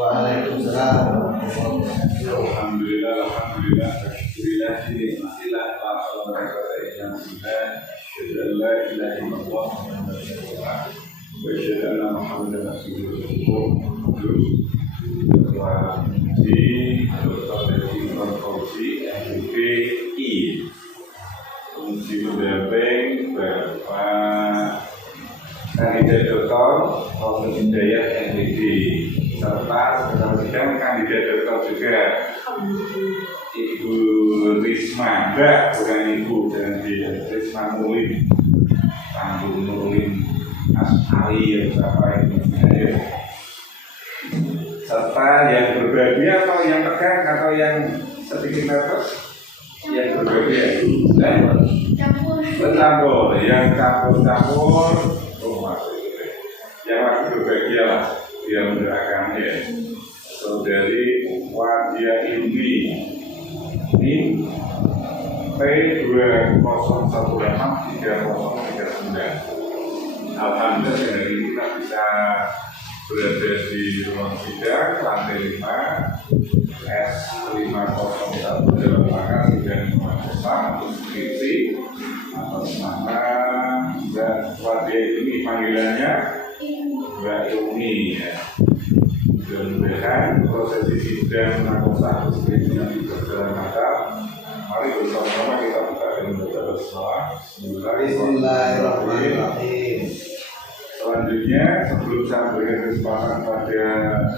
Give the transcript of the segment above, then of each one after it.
Waalaikumsalam. Alhamdulillah, alhamdulillah, alhamdulillah. Alhamdulillah, la ilaha illallah wa asyhadu anna Muhammadan rasulullah. Di Dr. Imron Fauzi MBI Fungsi Mendamping Bapak Kandidat Dr. Taufik Hidayat MBD serta sekretaris kandidat dokter juga Ibu Risma, Mbak, bukan Ibu, jangan di Risma Mulin, Tanggung Mulin As'ali apa itu ya. Serta yang berbahagia atau yang tegang atau yang sedikit nervous, yang berbahagia campur, yang campur, yang masih berbahagia lah, dia mendoakan ya. Saudari Wadia Ilmi ini P20183039. Alhamdulillah hari ini kita bisa berada di ruang sidang lantai 5 S501 dalam rangka sidang pemeriksaan untuk skripsi atas nama Mbak Wadia Ilmi, panggilannya Mbak Ilmi ya. Mudah-mudahan prosesi sidang menakutkan skripsi yang berjalan lancar. Mari bersama-sama kita buka dengan membaca basmalah. Bismillahirrahmanirrahim. Selanjutnya, sebelum saya berikan kesempatan pada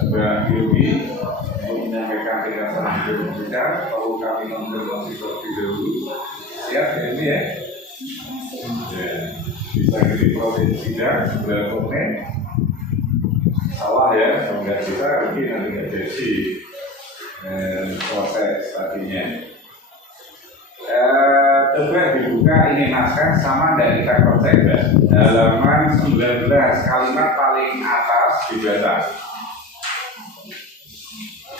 Mbak Ilmi untuk menyampaikan tindakan sidang, perlu kami mengonfirmasi terlebih dahulu. Siap ya ini ya? Ya. Bisa jadi proses sidang 9 menit. Salah ya, enggak bisa mungkin nanti nggak jadi proses tadinya. Coba dibuka ini naskah sama dan kita cek halaman 19 kalimat paling atas dibaca.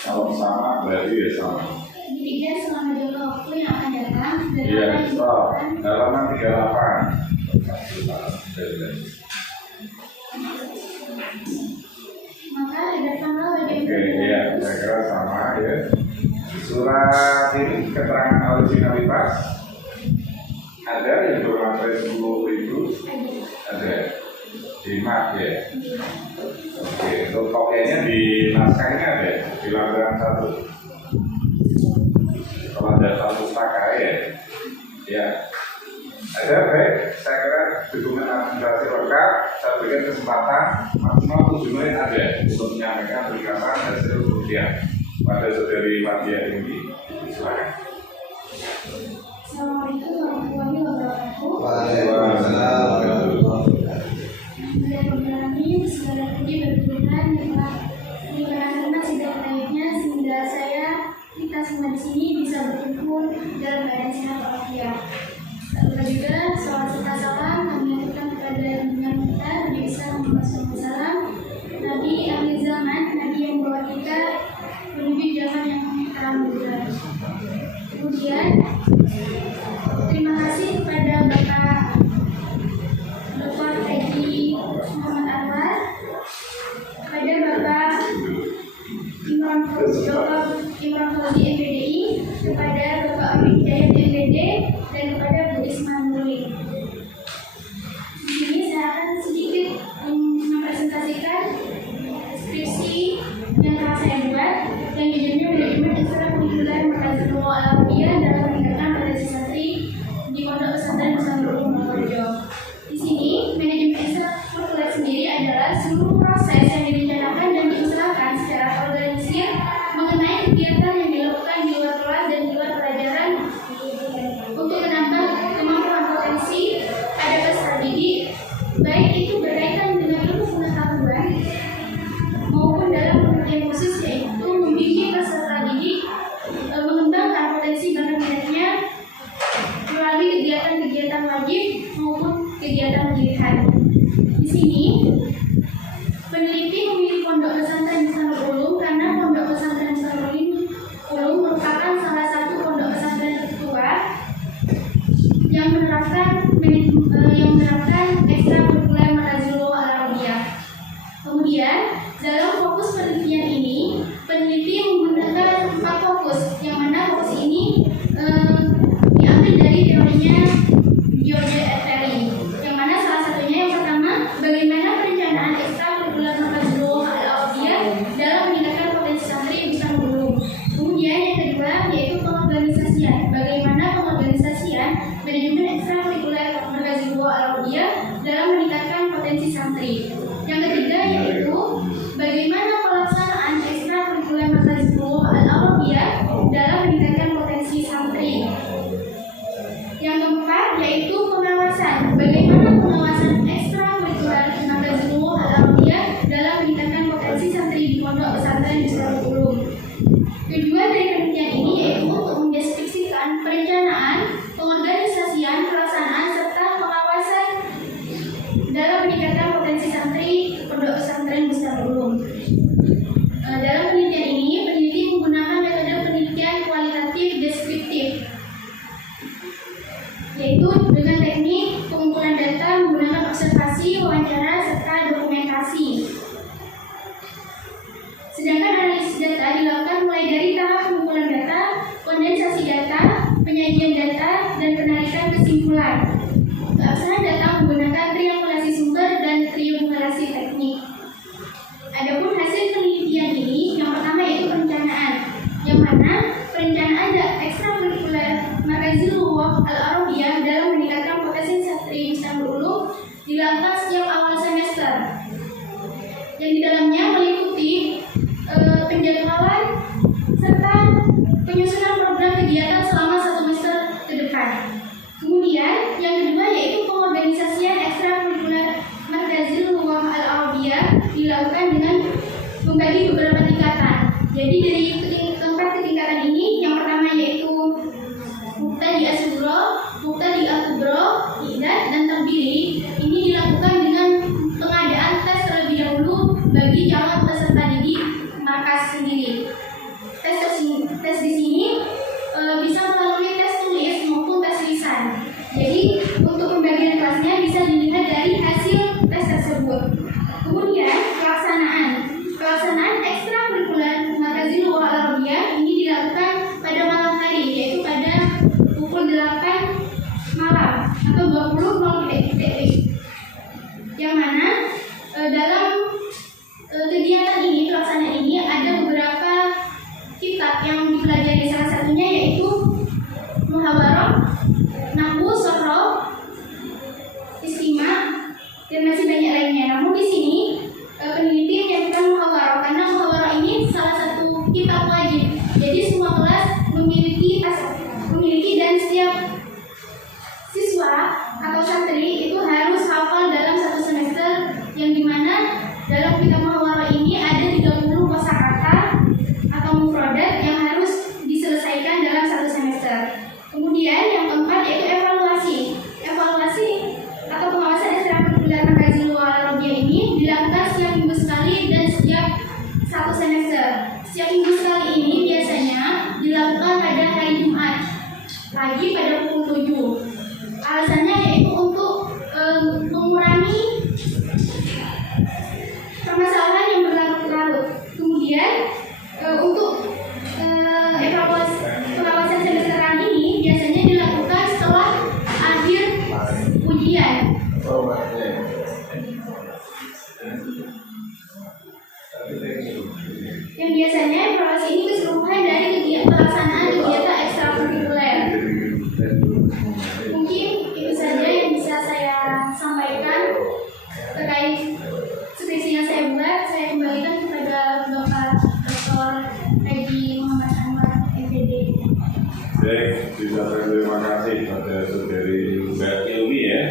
Kalau sama berarti ya sama. Tiga selama jangka waktu yang akan datang. Iya, stop. Halaman 38. Maka ada tanggal wajib. Oke, ya, saya kira sama ya. Surat ini keterangan originalitas ada yang bermaterai 10.000 ada di map ya. Oke, untuk kopiannya di naskahnya ada di lembaran 1. Kalau ada satu pustaka ya. Ada baik, saya kira dokumen administrasi lengkap. Saya berikan kesempatan maksimal 7 menit ada untuk menyampaikan penjelasan hasil ujian pada saudari Wadia ini. Silakan. Assalamualaikum warahmatullahi wabarakatuh. Waalaikumsalam warahmatullahi wabarakatuh. Alhamdulillah, segala puji bagi Tuhan yang telah memberikan sidang baiknya sehingga kita semua di sini bisa berkumpul dalam keadaan sehat walafiat. Lalu juga salawat serta salam kami aturkan kepada junjungan kita Nabi Muhammad SAW, Nabi akhir zaman, Nabi yang membawa kita menuju zaman yang terang benderang. Kemudian terima kasih kepada Bapak Dr. Haji Muhammad Anwar, kepada Bapak Imron Fauzi MBDI, kepada Bapak Taufik Hidayat MBD, dan kepada Bu Risma Mulin. Di sini saya akan sedikit mempresentasikan skripsi yang telah saya buat, yang judulnya Manajemen Istilah Penghidupan Makanan Alamiah dalam Meningkatkan Potensi Santri di Pondok Pesantren Nurul Purworejo. Di sini manajemen istilah Purworejo sendiri adalah seluruh proses yang direncanakan dan diusahakan secara organisir mengenai kegiatan yang dilakukan di luar kelas dan di luar pelajaran untuk menambah kemampuan potensi pada peserta didik, baik itu berkaitan dengan ilmu pengetahuan maupun dalam pengertian khusus, yaitu membimbing peserta didik mengembangkan potensi bakat minatnya melalui kegiatan-kegiatan wajib maupun kegiatan pilihan. Di sini peneliti memilih Pondok Pesantren Nurul Ulum karena Pondok Pesantren Nurul Ulum fokus, yang mana fokus ini diambil dari teorinya Biodeeteri, yang mana salah satunya yang pertama, bagaimana perencanaan ekstrakurikuler Markazul Al-Awdiyah dalam meningkatkan potensi santri bisa menggulung. Kemudian yang kedua yaitu pengorganisasian, bagaimana pengorganisasian manajemen ekstrakurikuler Markazul Al-Awdiyah dalam meningkatkan potensi santri. Yang ketiga yaitu bagaimana pelaksanaan ekstrakurikuler Markazul Al-Awdiyah dalam meningkatkan potensi santri. Yang keempat yaitu pengawasan, bagaimana pengawasan ekstrakurikuler Markazul Al-Awdiyah dalam meningkatkan potensi santri di pondok pesantren Darul Ulum. Tujuan dari penelitian ini yaitu untuk mendeskripsikan perencanaan, pengorganisasian, pelaksanaan serta pengawasan dalam meningkatkan potensi santri pondok pesantren Darul Ulum. Dalam penelitian ini, peneliti menggunakan metode penelitian kualitatif deskriptif, yaitu dengan teknik pengumpulan data menggunakan observasi, wawancara, serta dokumentasi. Sedangkan analisis data dilakukan mulai dari tahap pengumpulan data, kondensasi data, penyajian data, dan penarikan kesimpulan. Pelaksanaan data menggunakan triangulasi sumber dan triangulasi teknik. Adapun hasil penelitian ini, yang pertama yaitu perencanaan, yang mana perencanaan ekstrakurikuler Markazul Al-Awdiyah dalam meningkatkan potensi santri Darul Ulum dilakukan setiap awal semester, yang di dalamnya meliputi penjadwalan serta penyusunan program kegiatan selama 1 semester ke depan. Kemudian yang kedua yaitu pengorganisasian ekstrakurikuler Markazul Al-Awdiyah dilakukan dengan membagi beberapa tingkatan. Jadi dari keempat ketingkatan ini, yang pertama yaitu Muqtadi As-Sughra, Muqtadi Al-Kubra, Iqdad, dan Tabbili. Ini dilakukan dengan pengadaan tes terlebih dahulu bagi calon peserta didik markas sendiri. Tes di sini bisa melalui tes tulis maupun tes lisan. Jadi untuk pembagian kelasnya bisa dilihat dari hasil tes tersebut. Kemudian pelaksanaan ekstrakurikuler Markazul Al-Awdiyah ini dilakukan pada malam hari, yaitu pada pukul 8 malam atau 20.00 yang mana dalam kegiatan ini, pelaksanaan ini ada beberapa kitab yang dipelajari, salah satunya yaitu Muhawarah, Nahwu, Shoroh, Istimak, dan masih banyak lainnya. Namun di sini peneliti menyebutkan Muhawarah karena Muhawarah ini salah satu kitab wajib. Jadi semua kelas memiliki dan setiap siswa atau santri itu harus hafal dalam 1 semester, yang dimana dalam kitab Muhawarah ini ada 30 kosakata atau mufradat yang harus diselesaikan dalam 1 semester. Kemudian yang keempat yaitu evaluasi atau pengawasan ekstrakurikuler Markazul Al-Awdiyah ini dilakukan setiap minggu sekali dan setiap 1 semester. Setiap minggu sekali ini biasanya dilakukan pada hari Jumat pagi pada pukul 7. Alasannya yaitu untuk mengurangi permasalahan yang berlarut-larut. Kemudian untuk pengawasan semesteran ini biasanya dilakukan setelah akhir ujian. Yang biasanya evaluasi ini keseluruhan dari pelaksanaan kegiatan ekstrakurikuler. Mungkin itu saja yang bisa saya sampaikan terkait skripsi yang saya buat. Saya kembalikan kepada Bapak Dr. Haji Muhammad Anwar, MPD. Baik, terima kasih pada saudari Mbak Ilmi ya.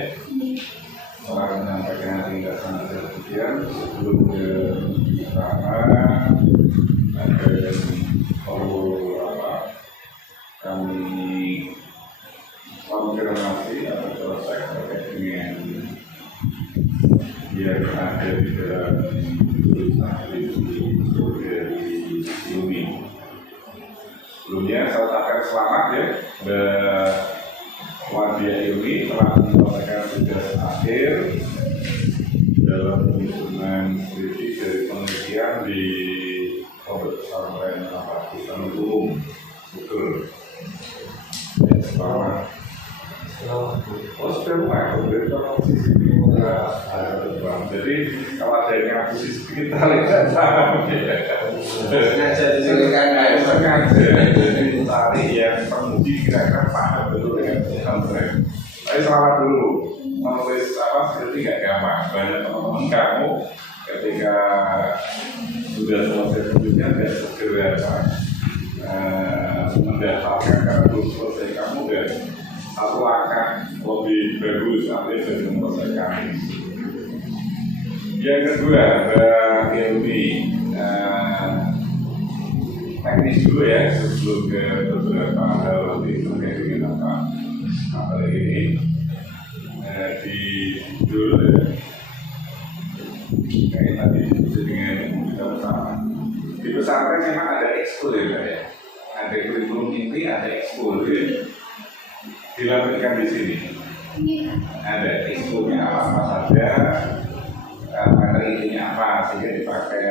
Telah menyampaikan tingkatan sekian. Sebelum ke pertama ada perlu kami konfirmasi atau selesai terkait dengan yang ada di dalam tulisan dari Ilmi. Sebelumnya saya ucapkan selamat ya Mbak Wadia Ilmi telah menyelesaikan tugas akhir dalam penyusunan skripsi dari penelitian di pondok pesantren Al-Fatihah Umum Betul. Selamat. Oh, sudah rumah, kemudian kalau sisi ada terbang. Jadi kalau ada yang ngaku sisi kita lihat Sengaja disebutkan sengaja. Jadi tarik yang pengemudi kira-kira paham betul dengan pesantren. Tapi selamat dulu. Menulis apa seperti nggak gampang. Banyak teman-teman kamu ketika sudah selesai tujuannya dan segera mendaftarkan karena belum selesai kamu dan satu langkah lebih bagus nanti dari menyelesaikan. Yang kedua, Ilmi teknis dulu ya sebelum ke beberapa hal nanti terkait dengan apa ini di dulu ya. Kayak tadi disebut dengan kita bersama. Di pesantren memang ada ekskul ya, Pak ya. Ada kurikulum inti, ada ekskul ya. Dilakukan di sini. Ada ekskulnya apa saja, materi intinya apa sehingga dipakai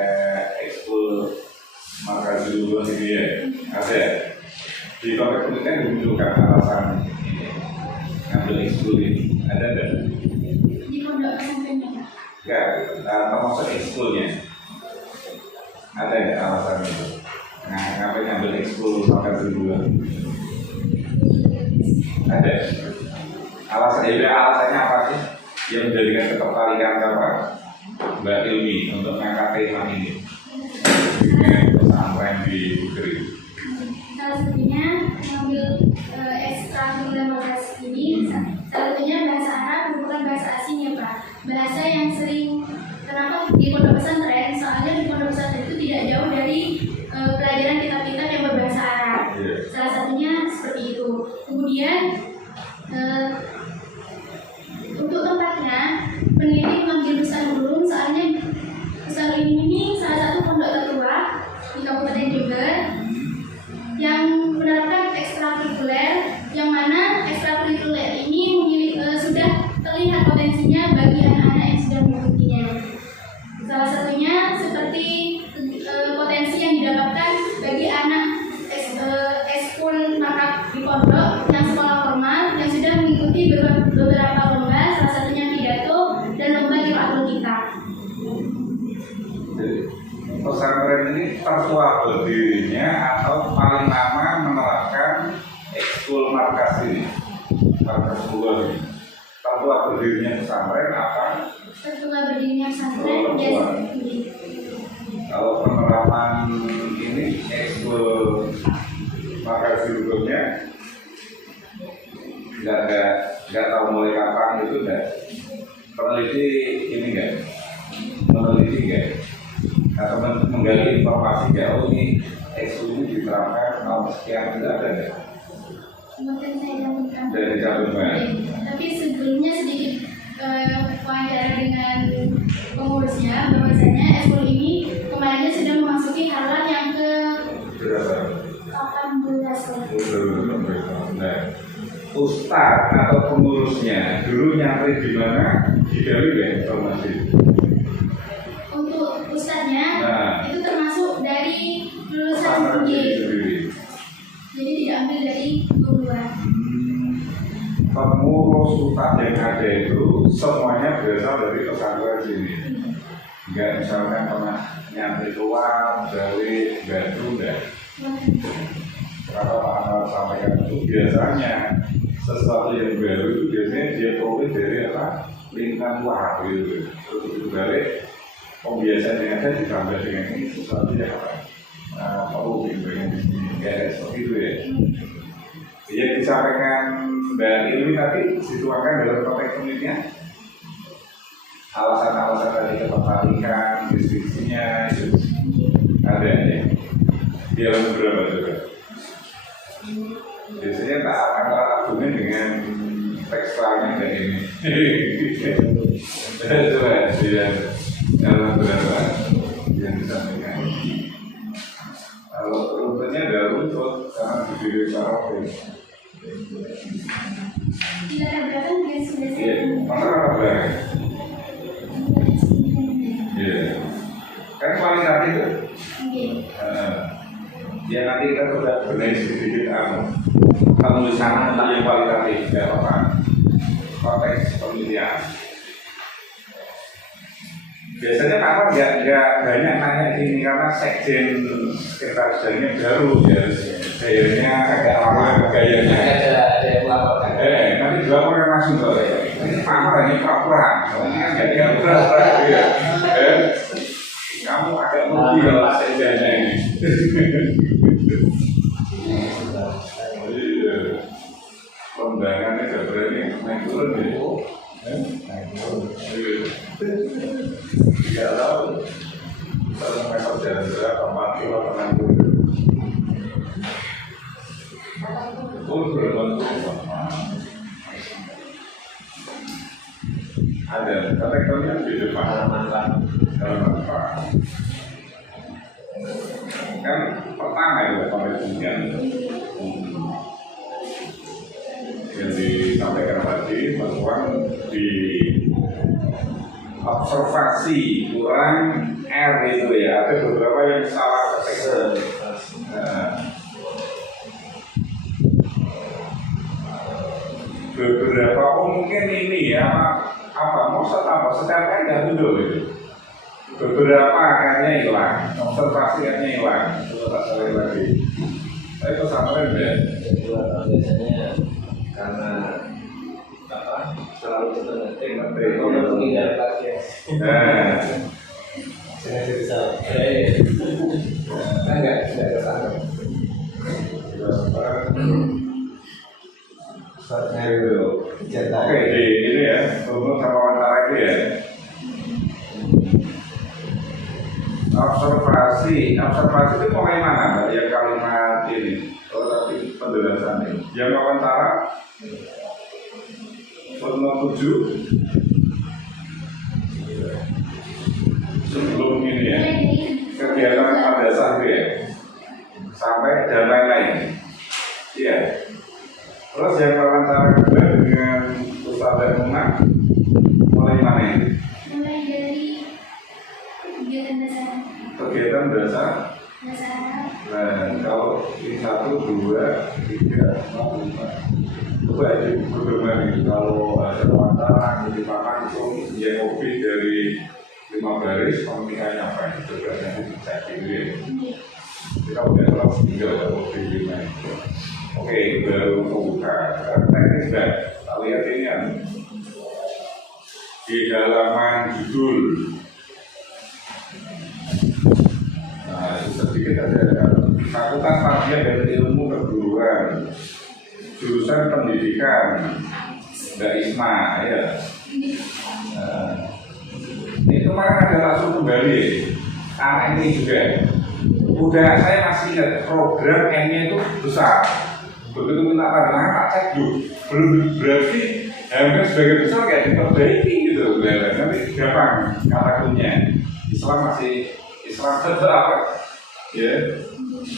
ekskul maka dulu ini ya. Ada. Di konteks ini kan dimunculkan alasan ini ngambil ekskul ini. Ada enggak? Di pondok pesantrennya. Ya, termasuk ekskulnya. Ada nggak alasan itu? Nah, ngapain ngambil ekskul maka dulu? Ada. Alasannya apa sih yang menjadikan ketertarikan apa Mbak Ilmi untuk mengangkat tema ini dengan pesantren di Bukri? Salah satunya mengambil ekstrakurikuler bahasa ini, salah satunya bahasa Arab merupakan bahasa asing ya Pak. Bahasa yang sering kenapa di pondok pesantren? Soalnya di pondok pesantren itu tidak jauh dari pelajaran kitab-kitab yang berbahasa Arab. Salah satunya seperti itu. Kemudian untuk tempatnya peneliti mengambil Nusa Nurul, soalnya Nusa Nurul ini salah satu pondok tertua di Kabupaten Jember yang menerapkan ekstrakurikuler, yang mana ekstrakurikuler ini sudah terlihat potensinya bagi anak-anak yang sudah mengikutinya. Salah satunya seperti potensi yang didapatkan bagi anak ekskul maktab di pondok yang sekolah formal yang sudah mengikuti beberapa lomba, salah satunya pidato dan lomba qiraatul kitab. Pesantren ini tertua berdirinya atau paling lama menerapkan ekskul markas ini, markas bulan ini. Tertua berdirinya pesantren apa? Tertua berdirinya pesantren Kalau penerapan ini ekskul markas berikutnya nggak tahu mulai kapan itu enggak peneliti ini enggak atau menggali informasi jauh ini ekskul ini diterapkan tahun sekian tidak ada enggak? Mungkin saya dapatkan Dari cabang. Tapi sebelumnya sedikit wawancara dengan pengurusnya bahwasanya ekskul ini kemarinnya sudah memasuki halan yang ke Berapa? 18. Nah, Ustadz atau pengurusnya dulu nyampe di mana? Digali ya informasi. Untuk ustadznya itu termasuk dari lulusan UGI. Jadi tidak ambil dari guruan. Pengurus Ustadz yang ada itu semuanya berasal dari pesantren sini. Enggak misalkan pernah nyampe keluar dari Bandung enggak? Kalau Pak sampaikan itu biasanya sesuatu yang baru itu biasanya dia peroleh dari apa? Lingkungan luar gitu. Terus itu balik pembiasaan yang ada ditambah dengan ini sesuatu yang apa? Perlu dengan di sini kayak seperti itu ya. Yang disampaikan Mbak Ilmi tadi dituangkan dalam konteks penelitian. Alasan-alasan tadi ketertarikan, deskripsinya itu ada ya. Di dalam berapa juga? Biasanya tak akan argumen dengan teks lainnya kayak ini. Coba dia dalam berapa yang disampaikan. Kalau runtutnya ada runtut karena di video karaoke. Tidak ada juga sudah Iya, masa apa? Iya. Kan kualitas itu Ya nanti kita coba benahi sedikit penulisan tentang yang kualitatif, ya apa? Konteks penelitian. Biasanya apa nggak banyak nanya gini karena sekjen sekretaris jenderalnya baru ya, gayanya agak lama gayanya. Ada yang melaporkan. Nanti dilaporkan langsung tuh. Ini apa ini pura-pura? Ini kan nggak pura-pura ya. Kamu agak lebih kalau sekjennya ini. Kondangannya udah berani naik turun ya. Tidak tahu. Kalau meter jalan berapa, 4 kilo atau 6 kilo. Berbantu. Ada kategorinya di depan. Halaman depan. Kan pertama itu sampai kemudian yang disampaikan tadi bahwa di observasi kurang R itu ya, ada beberapa yang salah ketik. Beberapa mungkin ini ya mau setiap kan nggak dulu itu. Beberapa akannya hilang, observasi akannya hilang. Itu tak salah lagi. Saya itu sampai Biasanya karena selalu ngetik untuk menghindari pasien. Sengaja bisa. Enggak kesana. Oke, ini ya, untuk sama wawancara itu ya. Observasi itu mulai mana? Ya kalimat ini, tapi penjelasan ini. Yang wawancara, footnote 7 sebelum ini ya, kegiatan pada saat ya, sampai dan lain-lain. Iya. Terus yang wawancara kedua dengan Ustaz dan Muna, mulai mana ini? Mulai dari kegiatan dasar. Nah, kalau ini 1, 2, 3, 4, 5. Coba aja bagaimana ini kalau ada wawancara di mana itu ya kopi dari 5 baris, pemilihannya apa? Coba nanti cek dulu ya. Kita udah terus tinggal ada kopi 5 itu. Oke, baru buka. Teknis dan kita lihat ini kan di halaman judul. Nah, itu sedikit ada Fakultas Tarbiyah dan Ilmu Keguruan, jurusan Pendidikan, Mbak Isma, ya. Ini kemarin ada langsung kembali, anak ini juga. Udah saya masih ingat program M-nya itu besar. Begitu minta tanda tangan tak cek dulu. Belum berarti hampir sebagai besar kayak diperbaiki gitu. Nanti gampang kata kuncinya. Islam tetap apa? Ya,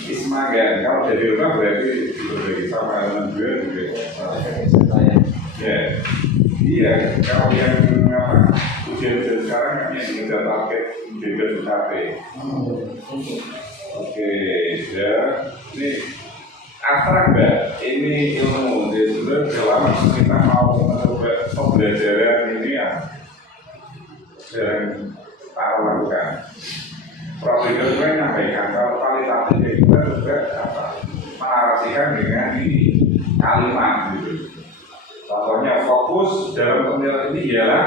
Isma kan. Kalau jadi rumah berarti diperbaiki sama elemen juga. Ya, iya. Kalau yang apa? Ujian sekarang kan yang mengejar target menjaga UKT. Oke, ya. Ini abstrak enggak? Ini ilmu. Jadi sudah lama kita mau mencoba pembelajaran ini ya, yang kita lakukan. Prosedur itu menyampaikan kalau kualitatif kita juga menarasikan dengan ini kalimat gitu. Contohnya fokus dalam penelitian ini ialah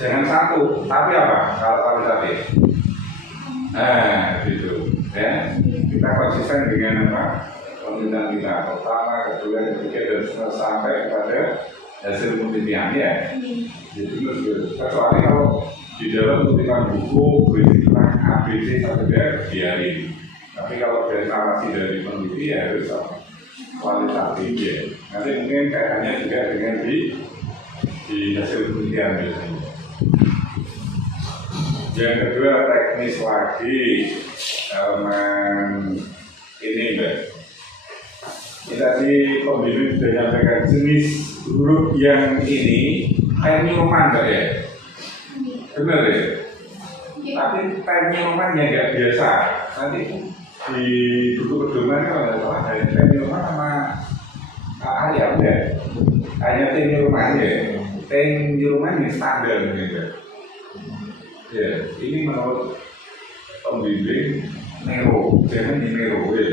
jangan satu, tapi apa? Kalau kualitatif. Nah, gitu. Ya, kita konsisten dengan apa? Penelitian kita pertama, kedua, ketiga, dan sampai pada hasil penelitian ya. Jadi kecuali kalau di dalam kutipan buku berisikan ABC sampai biarin. Tapi kalau dari narasi dari peneliti ya harus kualitatif ya. Nanti mungkin kaitannya juga dengan di hasil penelitian biasanya. Yang kedua teknis lagi elemen ini Mbak. Ini tadi pembimbing sudah menyampaikan jenis huruf yang ini kayak minuman Mbak ya. Benar ya? Tapi minumannya nggak biasa. Nanti di buku pedoman kalau nggak salah ada teh minuman sama ayam ya. Hanya teh minuman ya. Teh minuman yang standar gitu. Ya, ini menurut pembimbing Nero, jangan di Nero ya.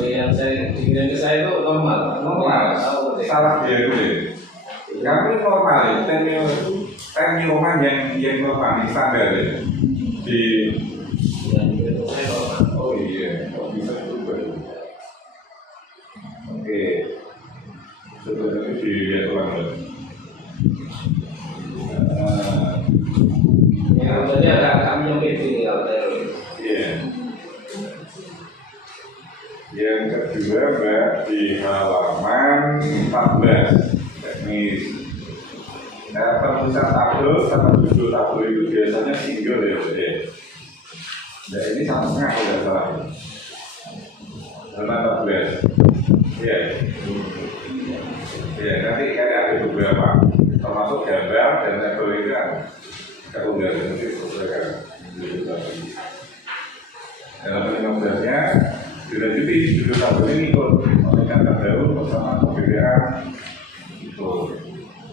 Yang saya di saya itu normal. Salah dia itu. Tapi normal, teh minuman yang normal, yang standar ya. Di yang saya normal. oh iya, kok bisa berubah? Oke, sebenarnya dilihat ulang lagi. Ya, tadi ada kami yang ini kalau Iya. Yang kedua Mbak di halaman 14 teknis. Nah, penulisan tabel sama judul tabel itu biasanya single ya, Mbak. Nah, ini sama setengah kalau tidak salah. Halaman 14. Iya. Ya, nanti kan ada beberapa termasuk gambar dan tabel itu kan keunggahan nanti selesaikan. Dalam 15-nya dilanjuti judul tabel ini ikut mengenai tabel bersama perbedaan itu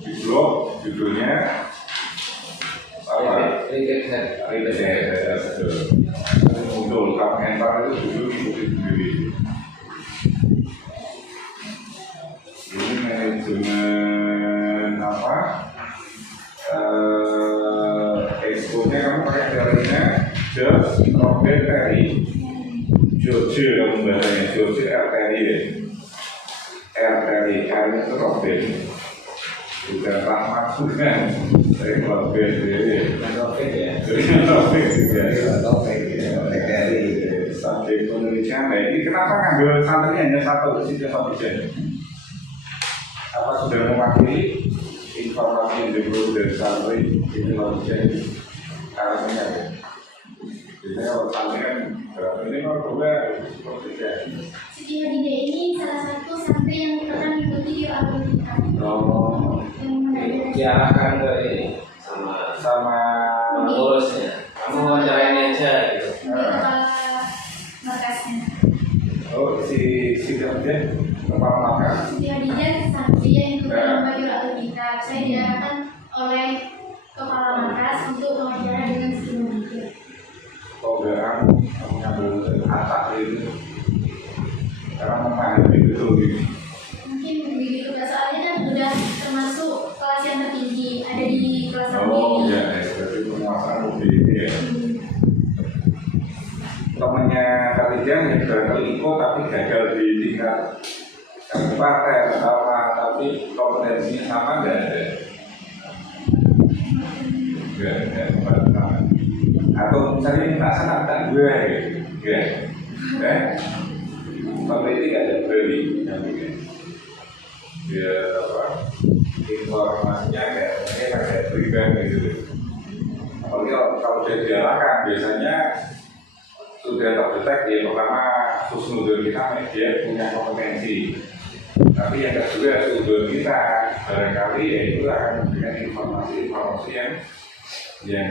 di blog judulnya apa? Muncul kalau enter itu judul ikuti sendiri. Ini manajemen apa? Expo-nya kamu pakai teorinya George Robert Terry. George kamu bahasanya George R. Terry ya. R. Terry, R itu Robert. Bukan Rahmat bukan. Saya Robert ya. Robert ya. Robert juga. Robert ya. Terry. Subjek penulisnya. Nah ini kenapa ngambil santrinya hanya satu saja? Apa sudah mewakili informasi yang diperoleh dari santri ini manusia ini alasannya ya. Biasanya kalau santri kan berapa ini kalau dua seperti itu. Siti Hadijah ini salah satu santri yang pernah mengikuti di Al-Quran. Oh, diarahkan ke ini sama pengurusnya. Kamu wawancarain aja gitu. Kepala markasnya. Oh si dia kepala markas. Siti Hadijah santri yang ikut lomba Juratul Kitab. Saya diarahkan oleh kepala markas untuk wawancara dengan Siti Hadijah. Oh kamu ngambil atak itu karena memahami betul gitu. Mungkin begitu, soalnya kan udah termasuk kelas yang tertinggi, ada di kelas Oh ini. iya, berarti penguasaan lebih ini ya. Temannya Khadijah yang gagal ikut tapi gagal di tingkat kabupaten sama, tapi kompetensinya sama nggak ada. Nggak sama. Atau misalnya tak sana tak gue gitu, peneliti nggak ada beli, dia apa informasinya kayak pribadi gitu. Apalagi kalau sudah diarahkan biasanya sudah terdetek ya, pertama husnuzon kita dia punya kompetensi, tapi yang kedua husnuzon kita barangkali ya itu akan memberikan informasi yang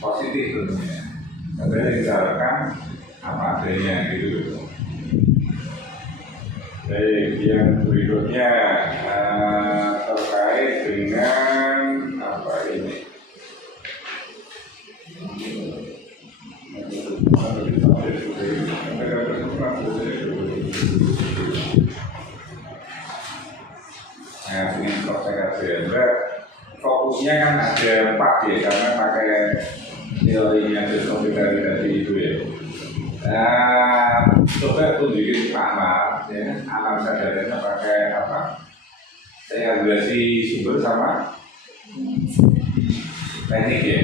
positif tentunya. Ada yang diharapkan apa adanya gitu. Baik, yang berikutnya terkait dengan apa ini? Nah, ini proses fokusnya kan ada 4 ya, karena pakai teorinya dari tadi itu ya. Nah, coba tunjukin amal, ya, amal sadarannya pakai apa? Saya evaluasi sumber sama teknik ya.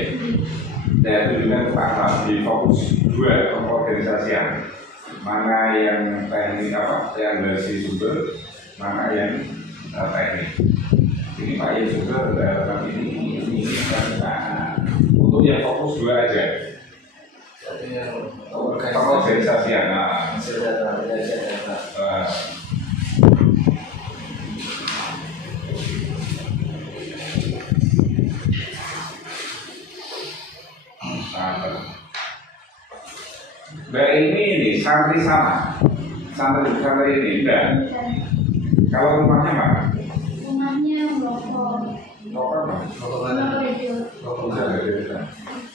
Saya tunjukkan amal di fokus 2 pengorganisasian. Mana yang teknik apa? Saya evaluasi sumber, mana yang teknik. Ini Pak yang sumber dalam ini kan untuk yang fokus 2 aja. Jadi yang Organisasian, nah. sudah organisasi. santri sama, santri ini enggak. Bukan. Kalau rumahnya mana? Rumahnya Blokor. Lokal mana? Blokor Rejo.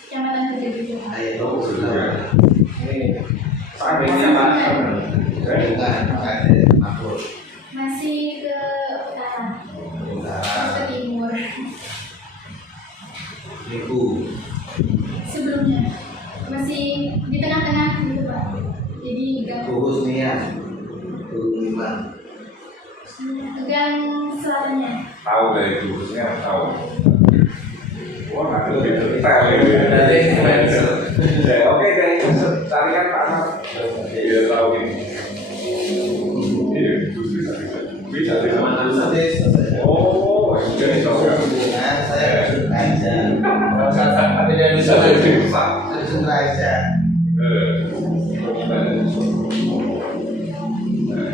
Kecamatan Rejo. Ini sampingnya mana? Masih ke utara. Ke timur. Sebelumnya masih di tengah-tengah gitu Pak. Jadi gang selatannya. Tahu dari khususnya tahu. Wah, nanti lebih detail ya. Oke, guys, carikan Pak Ahmad. Dia tahu ini. Iya, bisa. Oh, jadi tahu ya. Tidak bisa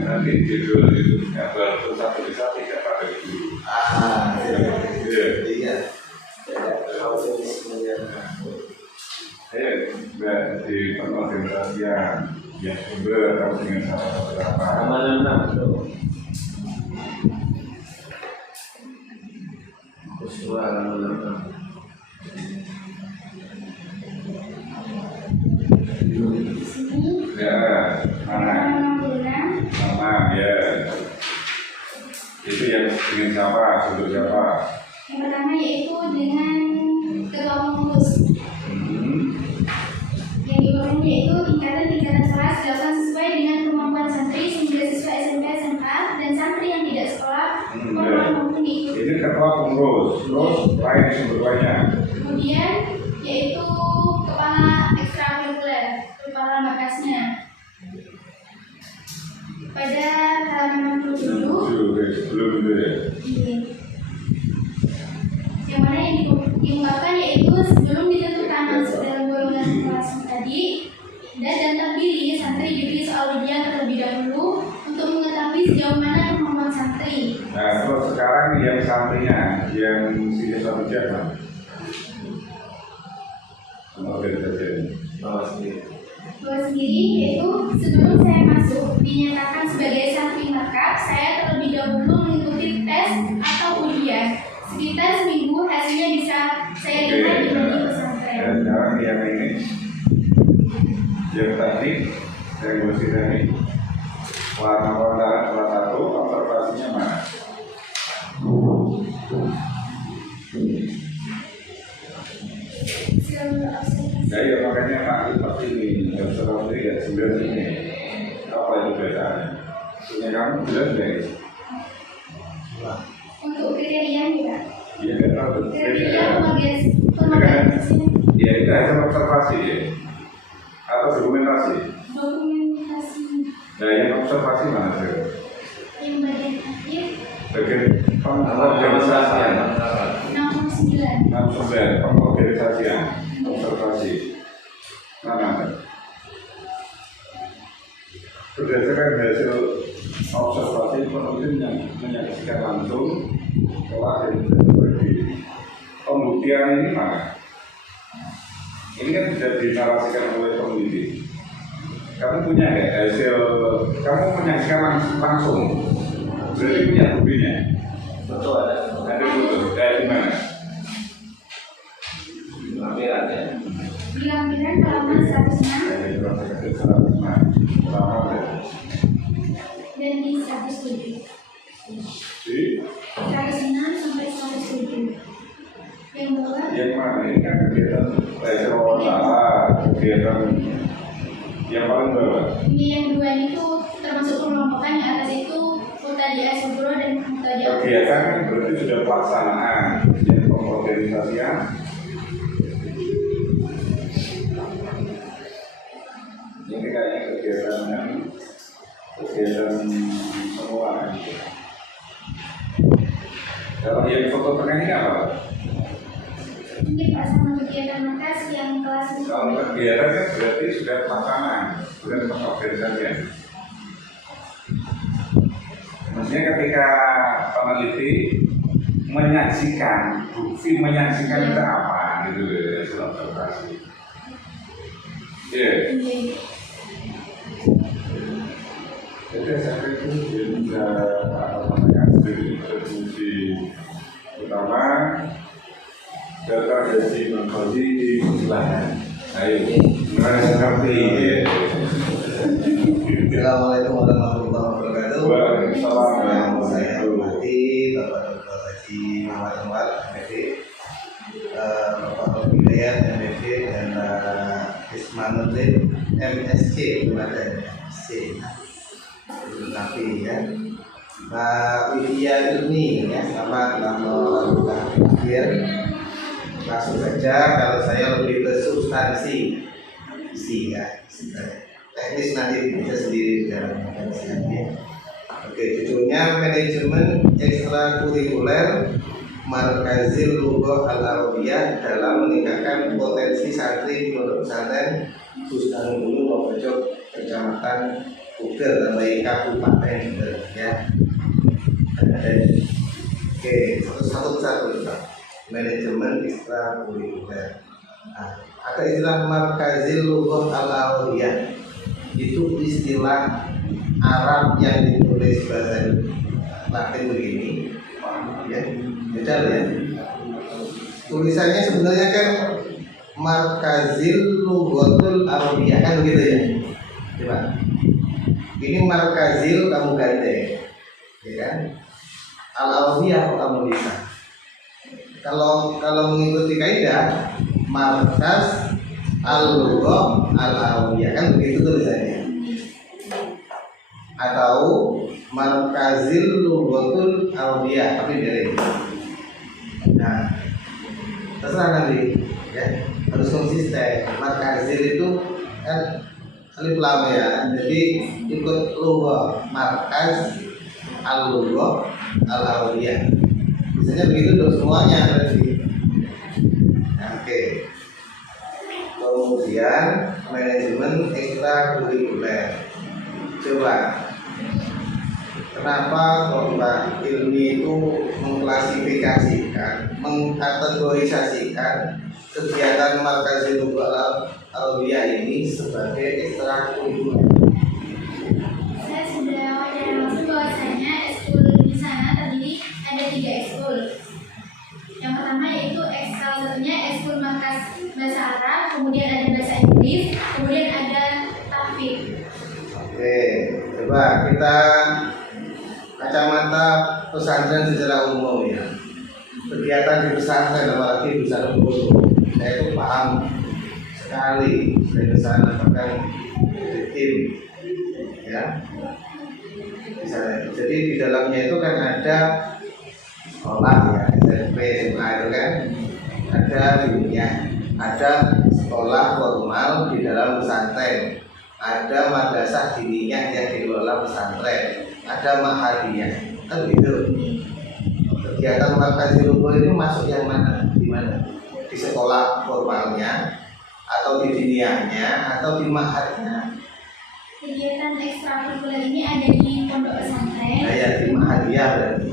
Nanti judul itu gambar satu bisa tidak pakai itu. Di organisasi yang sumber atau dengan cara berapa? Amanah bro. Suara amanah. Di sini Ya, mana? Nama ya. Itu yang dengan siapa? Sumber siapa? yang pertama yaitu dengan ketua pengurus. Yang dilakukan yaitu tingkatan kelas dilakukan sesuai dengan kemampuan santri sehingga siswa SMP SMA dan santri yang tidak sekolah formal maupun diikuti. Ini ketua pengurus, terus lain sumber lainnya. Kemudian yaitu kepala ekstrakurikuler, kepala markasnya. Pada halaman 67 Sebelum itu ya. yang mana yang diungkapkan yaitu sebelum ditentukan masuk dalam golongan kelas tadi dan terpilih santri diberi soal ujian terlebih dahulu untuk mengetahui sejauh mana kemampuan santri. Nah, terus sekarang yang santrinya, yang siswa siapa? Organisasi. Bahwa sendiri yaitu sebelum saya masuk dinyatakan sebagai santri markab, saya terlebih dahulu mengikuti tes atau ujian. Sekitar seminggu hasilnya bisa saya lihat di media pesantren. Dan sekarang yang ini, yang tadi, yang bersih tadi, warna kelas 1, observasinya mana? Jadi makanya nanti seperti ini, observasi ya sebelah sini. Apa itu bedanya? Punya kamu jelas nggak? Untuk kriteria juga. Iya nggak tahu. Kriteria pembagian sini Ya itu hasil observasi ya, atau dokumentasi. dokumentasi Nah yang observasi mana sih? yang bagian akhir Bagian pengorganisasian, 69. 69 pengorganisasian, observasi. Mana? Berdasarkan hasil observasi penelitian yang menyaksikan langsung telah berdiri. Pembuktian ini mana? Ini kan bisa dinarasikan oleh peneliti. Kamu punya nggak hasil? Kamu menyaksikan langsung. Berarti punya buktinya. Betul ada. Ada foto. Kayak gimana? Lampiran ya. Di lampiran halaman 106 Kayak gimana? Lama ya. dan di 107. Di 106 sampai 107. Yang bawah yang mana? Ini kan kegiatan hasil wawancara, kegiatan yang paling bawah. ini yang dua itu termasuk pengelompokan, yang atas itu Mutadiah Subro dan Mutadiah. Kegiatan kan berarti sudah pelaksanaan, yang pengorganisasian. Ini kayaknya kegiatan semua. Kalau yang foto tengah ini apa? Ini Pak sama kegiatan markas yang kelas itu. Kalau kegiatan kan berarti sudah pelaksanaan, bukan pengorganisasian. Maksudnya ketika peneliti menyaksikan, bukti menyaksikan itu apa gitu ya, observasi. Iya. Jadi SMP itu apa namanya distribusi utama data dari mengkaji di silakan. Ayo, gimana seperti Assalamualaikum warahmatullahi wabarakatuh. Waalaikumsalam. Saya hormati Bapak Dr. Haji Muhammad Anwar, MD, Bapak Robi Hidayat, MD, dan Ismanuddin, MSc, belum ada MSc, tapi ya, Pak Widya Irni, ya, selamat selamat akhir. Langsung saja, kalau saya lebih ke substansi, ya, teknis nanti bisa sendiri dalam kajiannya. Oke, judulnya manajemen ekstrakurikuler Markazil Lughah Al-Arabiyah dalam meningkatkan potensi santri di pondok pesantren Husnul Hulu Pojok Kecamatan Bugel namanya Kabupaten ya. Oke, satu-satu manajemen ekstrakurikuler. Nah, ada istilah Markazil Lughah Al-Arabiyah, itu istilah Arab yang ditulis bahasa Latin begini, ya, beda ya. Tulisannya sebenarnya kan Markazil Lughatul Arabiyah kan begitu ya. Coba. Ini Markazil kamu gandeng, ya kan? Al-Arabiyah kamu bisa. Kalau mengikuti kaidah Markaz Al-Lughah Al-Arabiyah kan begitu tulisannya. Atau Markazil Lughatul Arabiyah tapi dari. Nah, terserah nanti ya, harus konsisten. Markazil itu kan alif lam ya. Jadi ikut lughah Markaz Al-Lughah Al-Arabiyah. Biasanya begitu dong semuanya berarti. Oke. Kemudian manajemen ekstrakurikuler. Coba, kenapa Bapak Ilmi itu mengklasifikasikan, mengkategorisasikan kegiatan Markazil Lughah Al-Arabiyah ini sebagai ekstrakurikuler? Saya sudah wajar langsung bahwasanya ekskul di sana terdiri ada 3 ekskul. Yang pertama yaitu salah satunya ekskul markas bahasa Arab, kemudian ada bahasa Inggris, kemudian ada tahfiz. Oke, coba kita kacamata pesantren secara umum ya. Kegiatan di pesantren apalagi di pesantren dulu, saya itu paham sekali dari pesantren bahkan di tim, ya. Misalnya, jadi di dalamnya itu kan ada sekolah ya, SMP, SMA itu kan ada dunia, ada sekolah formal di dalam pesantren, ada madrasah diniyah yang dikelola pesantren, ada mahadiyah, kan gitu. Kegiatan Markazil Lughah ini masuk yang mana? Di mana? Di sekolah formalnya, atau di diniyahnya, atau di mahadnya? Kegiatan ekstrakurikuler ini ada di pondok pesantren. Nah ya, di mahadiyah berarti.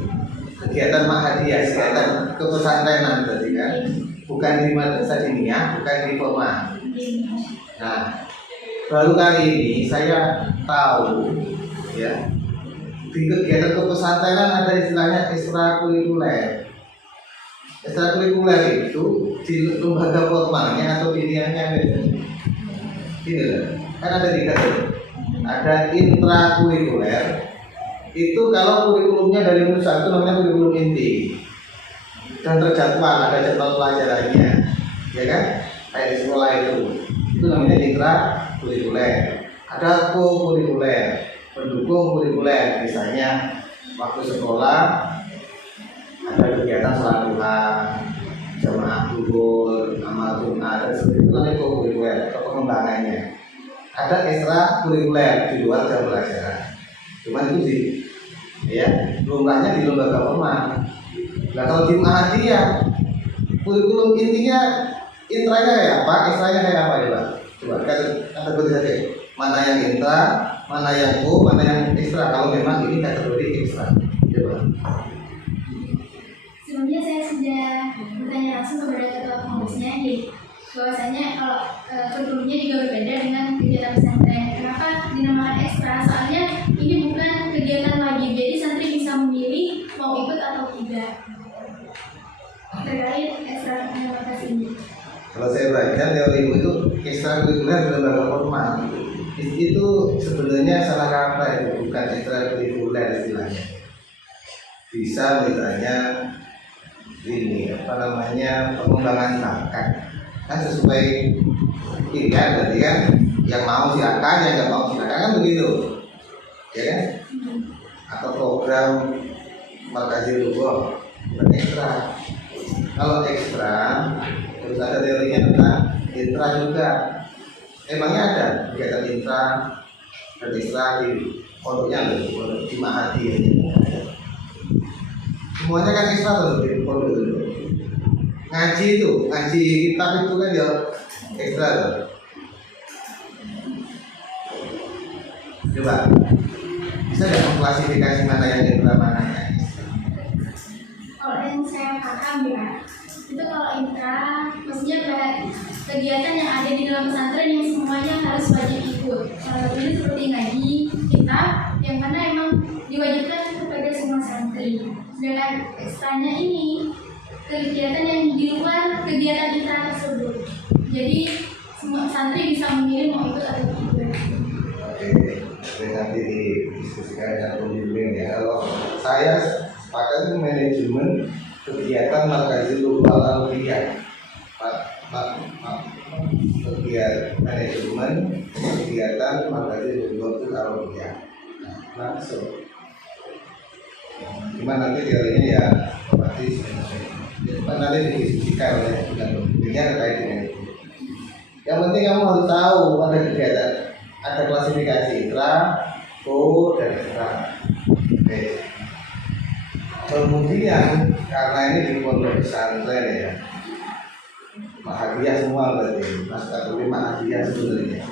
Kegiatan mahadiyah, kegiatan kepesantrenan berarti kan? Bukan di madrasah diniyah, bukan di formal. Nah, baru kali ini saya tahu ya, di kegiatan kepesantrenan ada istilahnya ekstrakurikuler. Ekstrakurikuler itu di lembaga formalnya atau diniyahnya beda. Ini loh, kan ada 3 tuh. Ada intrakurikuler, itu kalau kurikulumnya dari pusat itu namanya kurikulum inti dan terjadwal, ada jadwal pelajarannya, ya kan? Kayak di sekolah itu namanya intrakurikuler. Ada co-kurikuler, pendukung kurikuler, misalnya waktu sekolah ada kegiatan sholat duha, jamaah zuhur, amal Jumat, dan seperti itu namanya co-kurikuler atau pengembangannya. Ada ekstrakurikuler di luar jam pelajaran, cuman itu ya jumlahnya di lembaga formal. Nah kalau di mahadiyah kurikulum intinya intranya kayak apa, ekstranya kayak apa ya Pak? Coba kategori saja, mana yang intra, mana yang co, mana yang ekstra. Kalau memang ini kategori ekstra, coba. Sebelumnya saya sudah bertanya langsung kepada ketua pengurusnya, bahwasanya kalau kurikulumnya juga berbeda dengan kegiatan pesantren. Kenapa dinamakan ekstra? Soalnya ini bukan wajib, jadi santri bisa memilih mau ikut atau tidak terkait ekstrakurikuler ini. Kalau saya baca teori itu ekstrakurikuler di lembaga formal itu sebenarnya salah kata itu, bukan ekstrakurikuler istilahnya. Bisa misalnya ini apa namanya pengembangan bakat kan sesuai pilihan berarti kan, yang mau silakan, yang nggak mau silakan kan begitu, ya kan? Atau program Markazil Lugho bukan ekstra. Kalau ekstra terus ada teorinya tentang intra juga. Emangnya ada kegiatan intra dan ekstra di pondoknya loh, di Mahadi ya. Semuanya kan ekstra loh di pondok itu. Ngaji kitab itu kan ya ekstra loh. Coba bisa nggak mengklasifikasi mana yang intra mana yang ekstra? Kalau yang saya paham ya, itu kalau intra maksudnya kayak kegiatan yang ada di dalam pesantren yang semuanya harus wajib ikut. Salah satunya seperti ngaji, kitab, yang mana emang diwajibkan kepada semua santri. Sedangkan ekstranya ini kegiatan yang di luar kegiatan intra tersebut. Jadi semua santri bisa memilih mau ikut atau tidak. Oke, nanti didiskusikan dengan pembimbing ya. Kalau saya sepakat manajemen kegiatan Markazil Lugho Al-Alfiyah. Kegiatan manajemen kegiatan Markazil Lugho Al-Alfiyah. Langsung. Cuma nanti teorinya ya otomatis nanti didiskusikan oleh pembimbingnya terkait dengan itu. Yang penting kamu harus tahu ada kegiatan, ada klasifikasi intra, co, dan ekstra. Oke. Kemudian karena ini di pondok pesantren ya, Mahadiyah semua berarti, mas kategori Mahadiyah sebenarnya.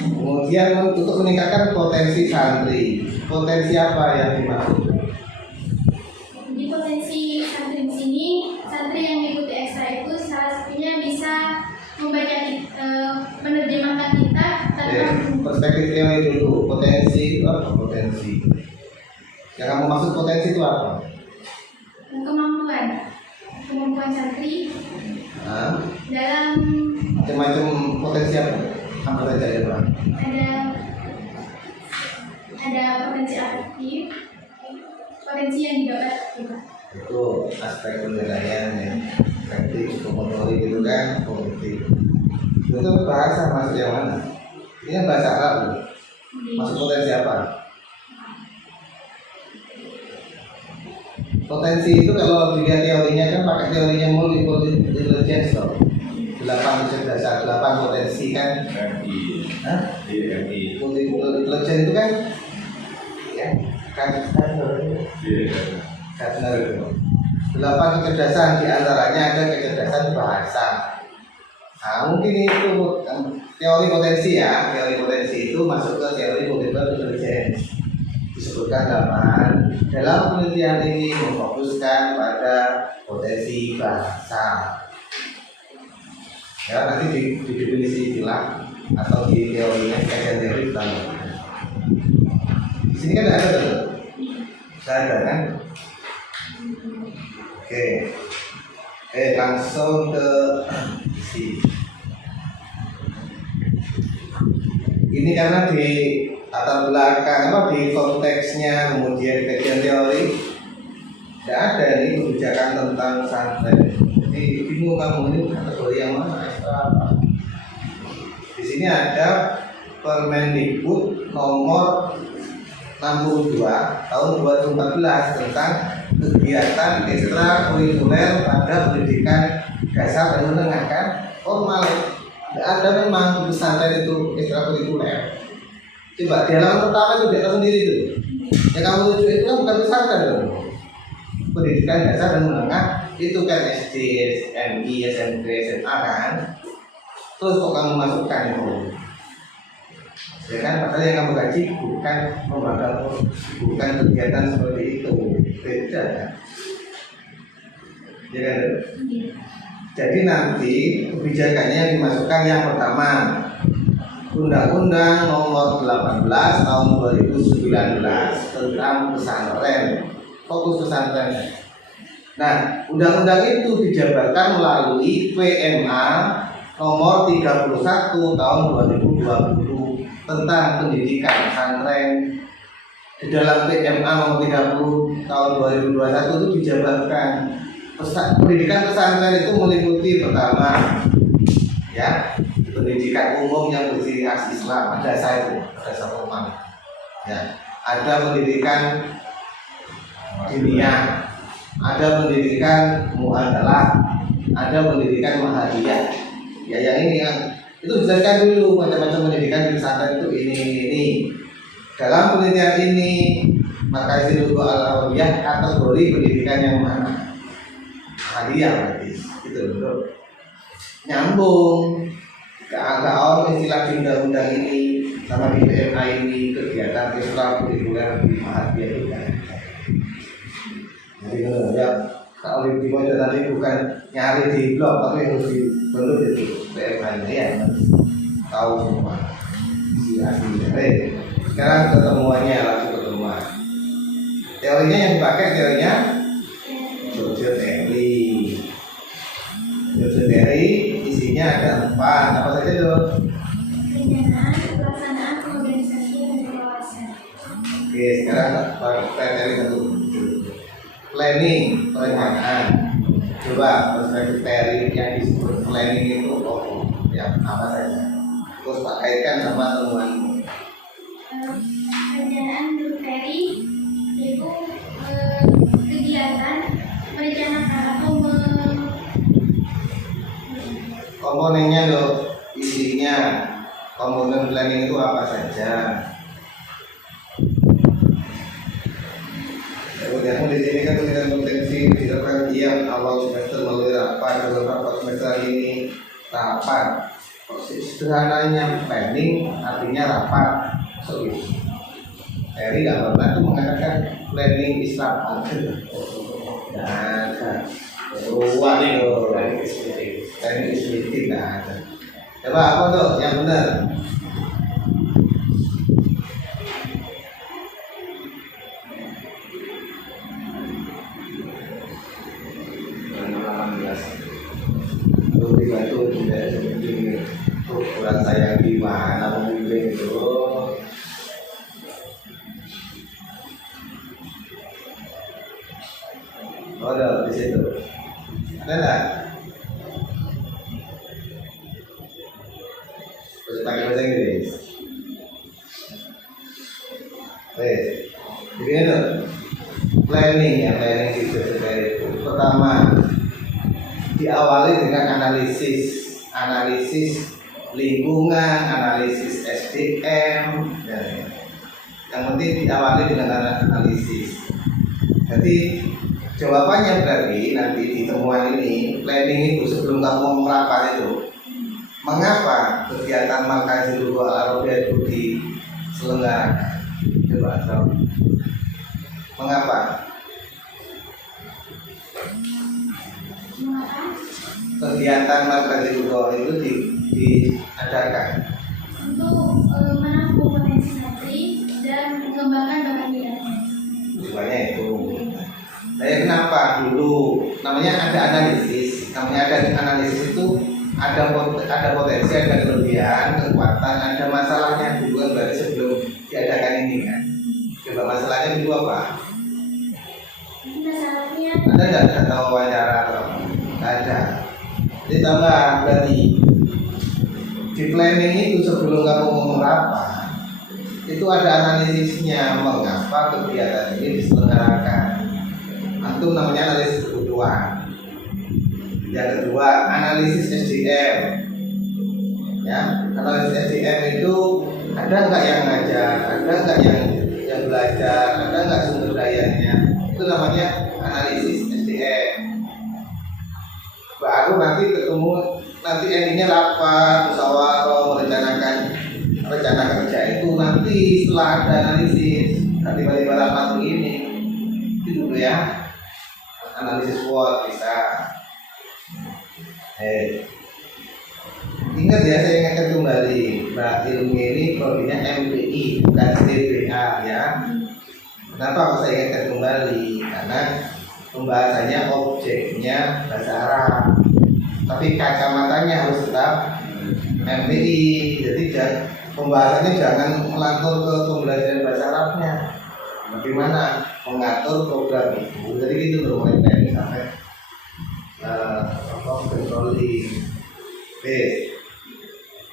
Kemudian untuk meningkatkan potensi santri, potensi apa yang dimaksud? Jadi potensi santri di sini, santri yang mengikuti ekstra itu salah satunya bisa membaca, menerjemahkan kitab tanpa Perspektif teori dulu, potensi itu apa? Potensi. Yang kamu maksud potensi itu apa? kemampuan santri dalam Macam-macam potensi apa? Apa saja ya Pak? ada potensi afektif, potensi yang didapat gitu. Itu aspek penilaian ya, efektif, motorik gitu kan, kognitif. Itu bahasa masuk yang mana? Ini kan bahasa Arab, masuk potensi apa? Potensi itu kalau dilihat teorinya kan pakai teorinya multiple intelligence loh. 8 kecerdasan, 8 potensi kan? Multiple intelligence itu kan? Ya, Gardner itu. 8 kecerdasan, diantaranya ada kecerdasan bahasa. Nah, mungkin itu teori potensi ya. Teori potensi itu masuk ke teori multiple intelligence. Disebutkan dalam penelitian ini memfokuskan pada potensi bahasa. Ya, nanti di definisi istilah atau di teorinya kajian teori ditambahkan. Di sini kan ada tuh, ada kan? Oke, langsung ke isi. Ini karena di latar belakang apa di konteksnya kemudian kajian teori tidak ada nih kebijakan tentang santri. Jadi bingung kamu ini kategori yang mana? Di sini ada Permendikbud nomor 62 tahun 2014 tentang kegiatan ekstrakurikuler pada pendidikan dasar dan menengah kan formal. Tidak ada memang pesantren itu ekstrakurikuler. Coba di halaman pertama itu dia sendiri itu. Yang kamu tuju itu kan bukan pesantren loh. Pendidikan dasar dan menengah itu kan SD, SMI, SMP, SMA kan. Terus kok kamu masukkan itu? Ya kan padahal yang kamu gaji bukan bukan kegiatan seperti itu, beda kan? Ya kan? Jadi nanti kebijakannya yang dimasukkan yang pertama Undang-Undang Nomor 18 Tahun 2019 tentang pesantren, fokus pesantren. Nah, undang-undang itu dijabarkan melalui PMA Nomor 31 Tahun 2020 tentang pendidikan pesantren. Di dalam PMA Nomor 30 Tahun 2021 itu dijabarkan pendidikan pesantren itu meliputi pertama, ya, pendidikan umum yang bersih Islam, ada dasar umum, ya, ada pendidikan diniyah, ada pendidikan muadalah, ada pendidikan mahadiyah. Ya, yang ini yang itu dijelaskan dulu macam-macam pendidikan di pesantren itu ini. Dalam penelitian ini maka Markazul Al-Arabiyah kategori pendidikan yang mana? Mahadiyah berarti itu betul. Nyambung agak awal istilah di undang-undang ini sama di PMA ini kegiatan ekstra kurikuler di Mahadiyah juga. Jadi ya kalau di pojok tadi bukan nyari di blog tapi harus dibentuk itu PMA ini ya tahu semua isi aslinya. Sekarang ketemuannya langsung ketemuan. Teorinya yang dipakai teorinya George Terry. George Terry isinya ada 4, apa saja tuh? Perencanaan, pelaksanaan, organisasi, dan pengawasan. Oke, sekarang Terry satu. Planning, perencanaan. Coba perspektif Terry yang disebut planning itu yang apa saja? Terus tak kaitkan sama temuanmu. Perencanaan menurut Terry yaitu kegiatan merencanakan atau komponennya loh, isinya komponen planning itu apa saja. Kemudian di sini kan tulisan potensi dilakukan tiap awal semester melalui rapat, beberapa semester ini rapat. Sederhananya planning artinya rapat. So, Terry tidak pernah tuh mengatakan planning Islam. Nah, ruang itu planning Islam tidak ada. Coba apa tuh yang benar? Itu tidak seperti ukuran saya gimana pemimpin itu. Oh, ada di situ. Ada nggak? Bisa pakai bahasa Inggris. Baik. Begini tuh. Planning itu seperti itu. Pertama, diawali dengan analisis lingkungan, analisis SDM, dan yang penting diawali dengan analisis. Jadi jawabannya berarti nanti di temuan ini planning itu sebelum kamu merapat itu, mengapa kegiatan Markazul Al-Arabiyah itu diselenggarakan? Coba tahu. Mengapa? Kegiatan Markazul itu diadakan untuk menampung potensi santri dan mengembangkan bakat minatnya. tujuannya itu. Nah, kenapa dulu namanya ada analisis? Namanya ada analisis itu ada potensi, ada kelebihan, kekuatan, ada masalahnya dulu kan, berarti sebelum diadakan ini kan. Coba masalahnya dulu apa? Masalahnya Ada nggak data wawancara atau apa? Nggak ada. Jadi tambah berarti di planning itu sebelum kamu ngomong apa, itu ada analisisnya mengapa kegiatan ini diselenggarakan. Itu namanya analisis kebutuhan. Yang kedua, analisis SDM. Ya, analisis SDM itu ada nggak yang ngajar, ada nggak yang belajar, ada nggak sumber dayanya. Itu namanya analisis SDM. Baru nanti ketemu, nanti endingnya rapat, musyawarah, merencanakan rencana kerja itu nanti setelah ada analisis. Nanti tiba-tiba rapat begini, gitu ya. Analisis SWOT bisa. Ingat Ingat ya, saya ingatkan kembali, Mbak Ilmi ini prodinya MPI bukan CBA ya. Kenapa aku saya ingatkan kembali? Karena pembahasannya objeknya bahasa Arab, tapi kacamatanya harus tetap MPI. Jadi pembahasannya jangan melantur ke pembelajaran bahasa Arabnya. Bagaimana mengatur program itu? Jadi gitu loh, mulai dari sampai controlling base.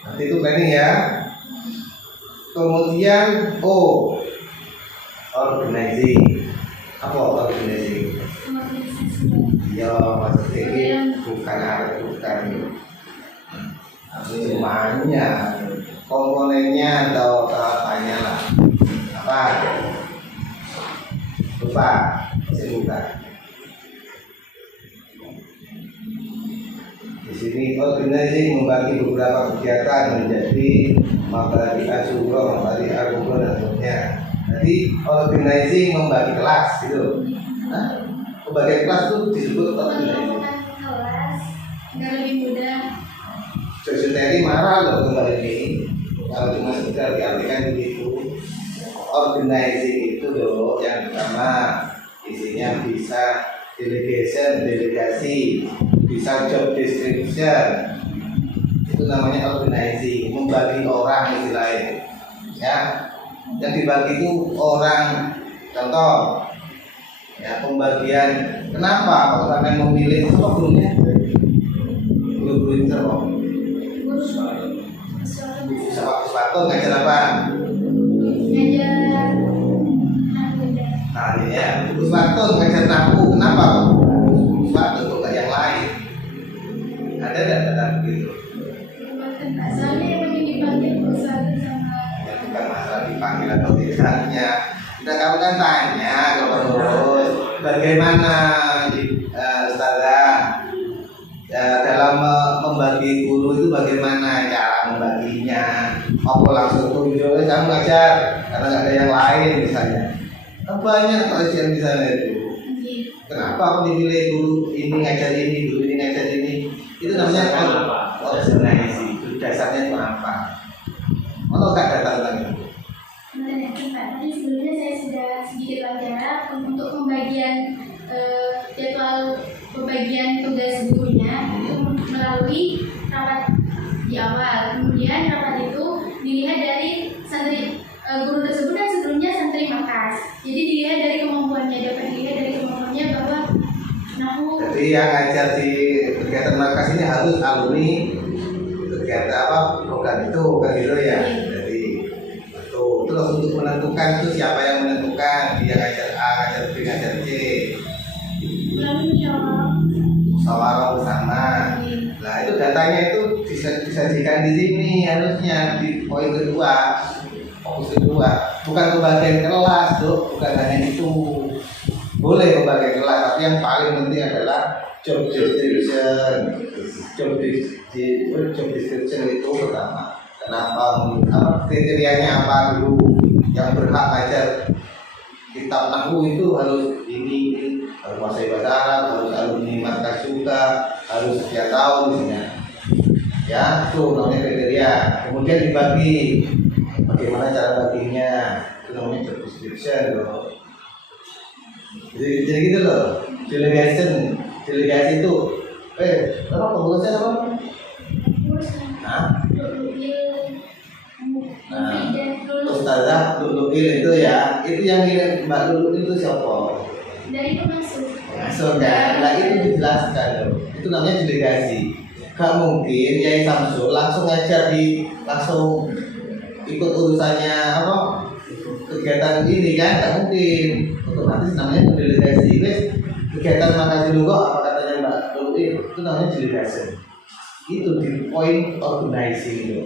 Nanti itu planning ya. Kemudian organizing. Apa organizing? Ya maksudnya ini bukan semuanya, komponennya atau tahapannya lah. Apa? Lupa, saya buka. Di sini organizing membagi beberapa kegiatan menjadi materi asuro, materi argumen dan seterusnya. Jadi organizing membagi kelas gitu. Nah, pembagian kelas itu disebut organizing. Kelas agar lebih mudah. Sekretari marah loh kembali ini kalau cuma sekedar diartikan begitu. Organizing itu loh yang pertama isinya bisa delegasi, bisa job description, itu namanya organizing, membagi orang istilahnya ya. Yang dibagi itu orang, contoh ya pembagian. Kenapa kalau sampai memilih itu apa gurunya? Guru itu apa? Sepatu ngajar apa? Ngajar Nah ya, sepatu ngajar naku. Kenapa? Sepatu kok nggak yang lain? Ada tidak begitu? soalnya yang penting dipanggil satu sama Ya bukan masalah dipanggil atau tidaknya. Kita kamu kan tanya ke pengurus, bagaimana Ustazah dalam membagi guru itu bagaimana cara membaginya? Apa langsung tunjuk kamu ngajar karena nggak ada yang lain misalnya? Kan banyak kajian di sana itu. Kenapa aku dipilih guru ini ngajar ini, guru ini ngajar ini? Itu namanya organisasi. Dasarnya itu apa? Kalau nggak ada tentang itu. Tadi sebelumnya saya sudah sedikit wawancara untuk pembagian jadwal pembagian tugas gurunya itu melalui rapat di awal. Kemudian rapat itu dilihat dari santri guru tersebut dan sebelumnya santri Makas. Jadi dilihat dari kemampuannya, dapat dilihat dari kemampuannya bahwa nahu. Jadi yang ngajar di kegiatan Makas ini harus alumni kegiatan apa program itu kan gitu ya. Jadi terus untuk menentukan itu siapa yang menentukan, dia ngajar A, ngajar B, ngajar C. Musyawarah bersama. Nah itu datanya itu disajikan di sini harusnya di poin kedua, fokus kedua. Bukan pembagian kelas tuh, bukan hanya itu. Boleh pembagian kelas, tapi yang paling penting adalah job description. Job description itu pertama. Kenapa? Kriterianya apa dulu? Yang berhak ngajar kitab nahwu itu harus ini, harus menguasai bahasa Arab, harus alumni Markas juga, harus sekian tahun misalnya. Ya, itu namanya kriteria. Kemudian dibagi. Bagaimana cara baginya? Itu namanya job description loh. Jadi gitu loh. Delegasi itu. Apa pengurusnya apa? Nah, Ustazah Lulul itu ya, itu yang Mbak Lulul itu siapa? Dari pengasuh. Pengasuh kan? Nah itu dijelaskan loh. Itu namanya delegasi. Gak mungkin Yai Samsul langsung ngajar langsung ikut urusannya apa kegiatan ini kan? Gak mungkin. Otomatis namanya delegasi. Wes kegiatan makasih dulu apa katanya Mbak Lulul itu namanya delegasi. Itu di point organizing itu.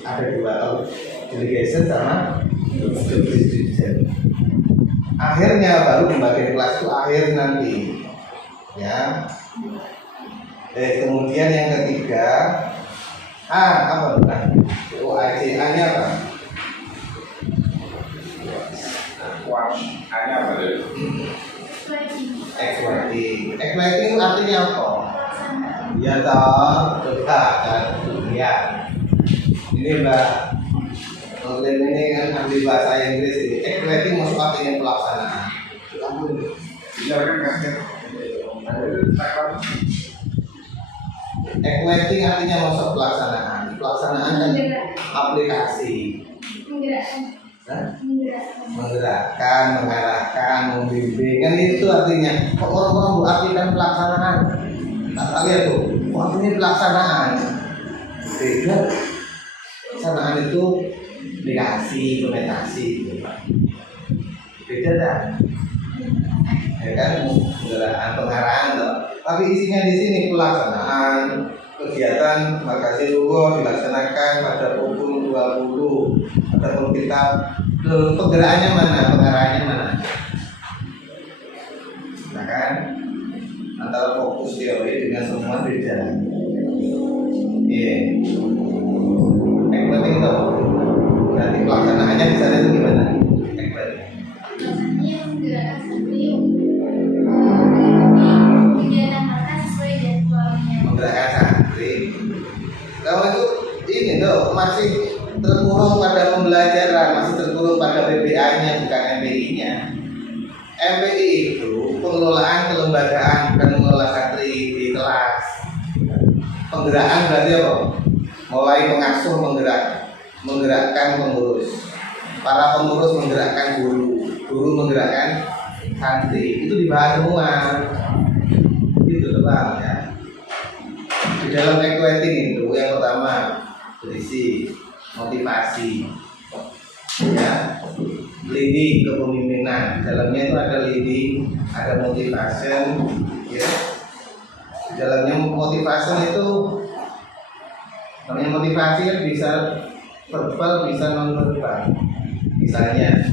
Ada dua, delegation sama job description. Akhirnya baru pembagian kelas itu akhir nanti ya. Kemudian yang ketiga apa bukan OACA nya apa? Hanya apa deh? Exciting artinya apa? Ya toh, coba kan Ya, ini Mbak Nurlin ini kan ahli bahasa Inggris ini. Equating masuk artinya pelaksanaan. Biarkan kasih. Equating artinya masuk pelaksanaan. Pelaksanaan kan aplikasi. Menggerakkan, mengarahkan, membimbing, kan itu artinya. Kok orang-orang berartikan pelaksanaan? Tak lihat tuh, artinya pelaksanaan. Beda. Pelaksanaan itu aplikasi, implementasi, gitu Pak. Beda dah. Ya kan, penggerakkan, pengarahan toh. Tapi isinya di sini pelaksanaan kegiatan Markazi Lugo dilaksanakan pada pukul 20. Ataupun kita penggerakannya mana, pengarahannya mana? Nah kan, antara fokus teori dengan semua beda. Iya. Equating itu berarti pelaksanaannya di sana itu gimana? Equating. Biasanya menggerakkan santri kegiatan mereka sesuai jadwalnya. Menggerakkan santri. Kalau itu ini tuh masih terkurung pada pembelajaran, masih terkurung pada PBA-nya bukan MPI-nya. MPI itu pengelolaan kelembagaan, bukan mengelola santri di kelas. Penggerakkan berarti apa? Mulai pengasuh menggerakkan pengurus, para pengurus menggerakkan guru, guru menggerakkan santri. Itu dibahas semua. Gitu loh Bang ya. Di dalam equating itu yang pertama berisi motivasi, ya, leading kepemimpinan. Di dalamnya itu ada leading, ada motivation, ya. Di dalamnya motivation itu namanya motivasi kan bisa verbal, bisa non verbal. Misalnya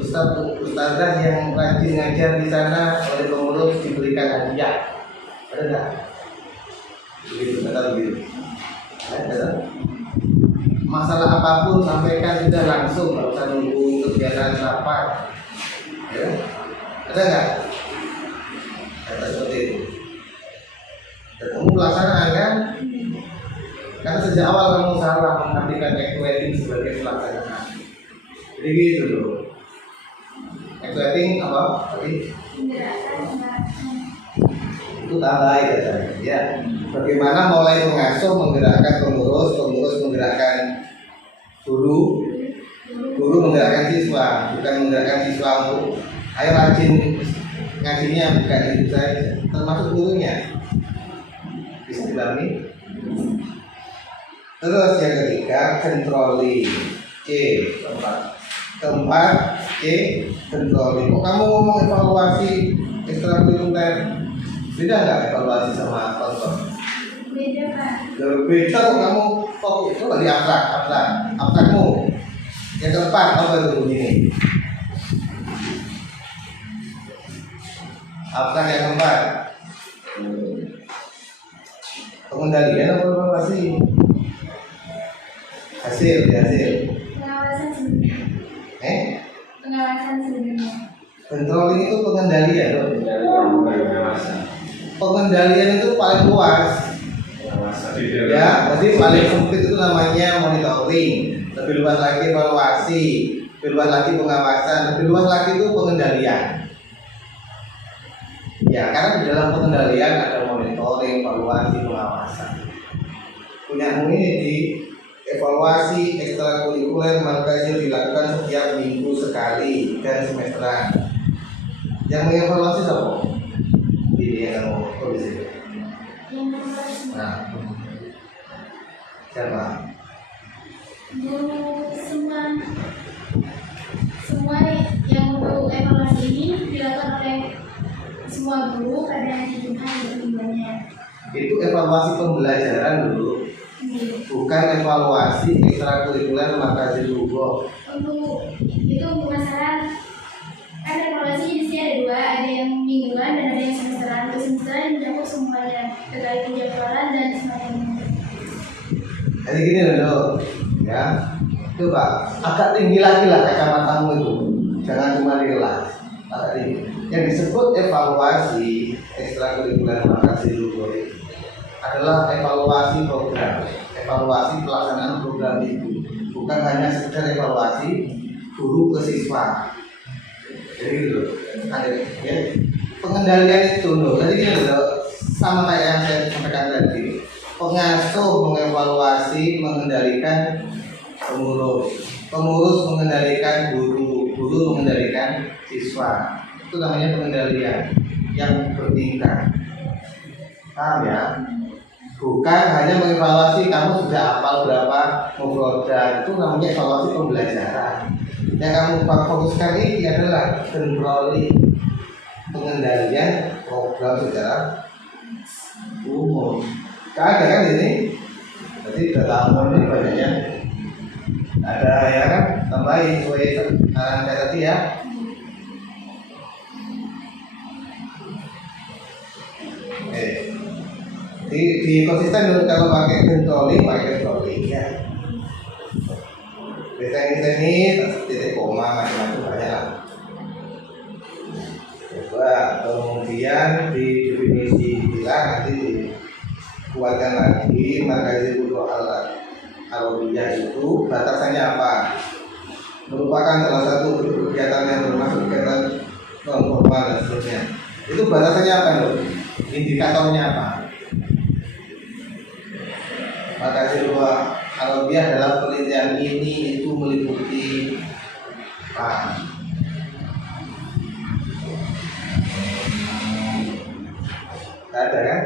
ustazah yang rajin ngajar di sana oleh pengurus diberikan hadiah, ada nggak? Begitu, kata begitu. Ada. Masalah apapun sampaikan sudah langsung, nggak usah nunggu kegiatan rapat. Ya. Ada nggak? Kata seperti itu. Ketemu pelaksanaan kan? Karena sejak awal kamu salah mengartikan equating sebagai pelaksanaan. Jadi gitu loh. Equating apa? Tadi? Itu tambah ya. Bagaimana mulai mengasuh, menggerakkan pengurus, pengurus menggerakkan guru, guru menggerakkan siswa, bukan menggerakkan siswa untuk ayo rajin ngajinya, bukan itu saja, termasuk gurunya. Bisa dipahami? Terus yang ketiga, controlling. Keempat, controlling. Kok kamu ngomong evaluasi ekstrakurikuler? Beda nggak evaluasi sama kontrol? Beda Pak. Beda kok kamu fokus itu lagi abstrakmu. Yang keempat apa itu ini? Abstrak yang keempat. Pengendalian apa evaluasi? Hasil. Pengawasan sebenarnya. Pengawasan sebenarnya. Controlling itu pengendalian loh. Pengawasan. Pengendalian itu paling luas. Ya, jadi paling sempit itu namanya monitoring. Lebih luas lagi evaluasi, lebih luas lagi pengawasan, lebih luas lagi itu pengendalian. Ya, karena di dalam pengendalian ada monitoring, evaluasi, pengawasan. Punyamu ini di evaluasi ekstrakurikuler Markazi dilakukan setiap minggu sekali dan semesteran. Yang mengevaluasi siapa? Ini yang kamu tulis itu. Nah, siapa? Guru semua yang untuk evaluasi ini dilakukan oleh semua guru pada hari Jumat dan mingguannya. Itu evaluasi pembelajaran dulu, bukan evaluasi ekstrakurikuler Markazi Lugo. Untuk masalah kan evaluasi di sini ada dua, ada yang mingguan dan ada yang semesteran. Untuk semesteran mencakup semuanya terkait penjadwalan dan semacamnya. Jadi gini loh, ya. Coba agak tinggi lagi lah kacamatamu itu, jangan cuma di kelas. Agak tinggi. Yang disebut evaluasi ekstrakurikuler Markazi Lugo adalah evaluasi program. evaluasi pelaksanaan program itu, bukan hanya sekedar evaluasi guru ke siswa. Jadi gitu, ada ya, pengendalian itu loh. Tadi gini loh, sama kayak yang saya sampaikan tadi, pengasuh mengevaluasi, mengendalikan pengurus, pengurus mengendalikan guru, guru mengendalikan siswa. Itu namanya pengendalian yang bertingkat. Paham ya? Bukan hanya mengevaluasi kamu sudah hafal berapa mufrodat, itu namanya evaluasi pembelajaran. Yang kamu fokuskan ini adalah controlling, pengendalian program secara umum. Ada kan ini? Jadi data umum ini banyaknya ada ya kan? Tambahin sesuai arahan saya tadi ya. Oke. Di konsisten kalau pakai controlling ya. Biasanya ini titik koma macam-macam banyak lah. Coba kemudian di definisi bilang nanti dikuatkan lagi markazil ulum al-arabiyah itu batasannya apa? Merupakan salah satu kegiatan yang termasuk kegiatan non formal dan seterusnya. Itu batasannya apa loh? Indikatornya apa? Markazil ulum al-arabiyah dalam penelitian ini itu meliputi ada kan?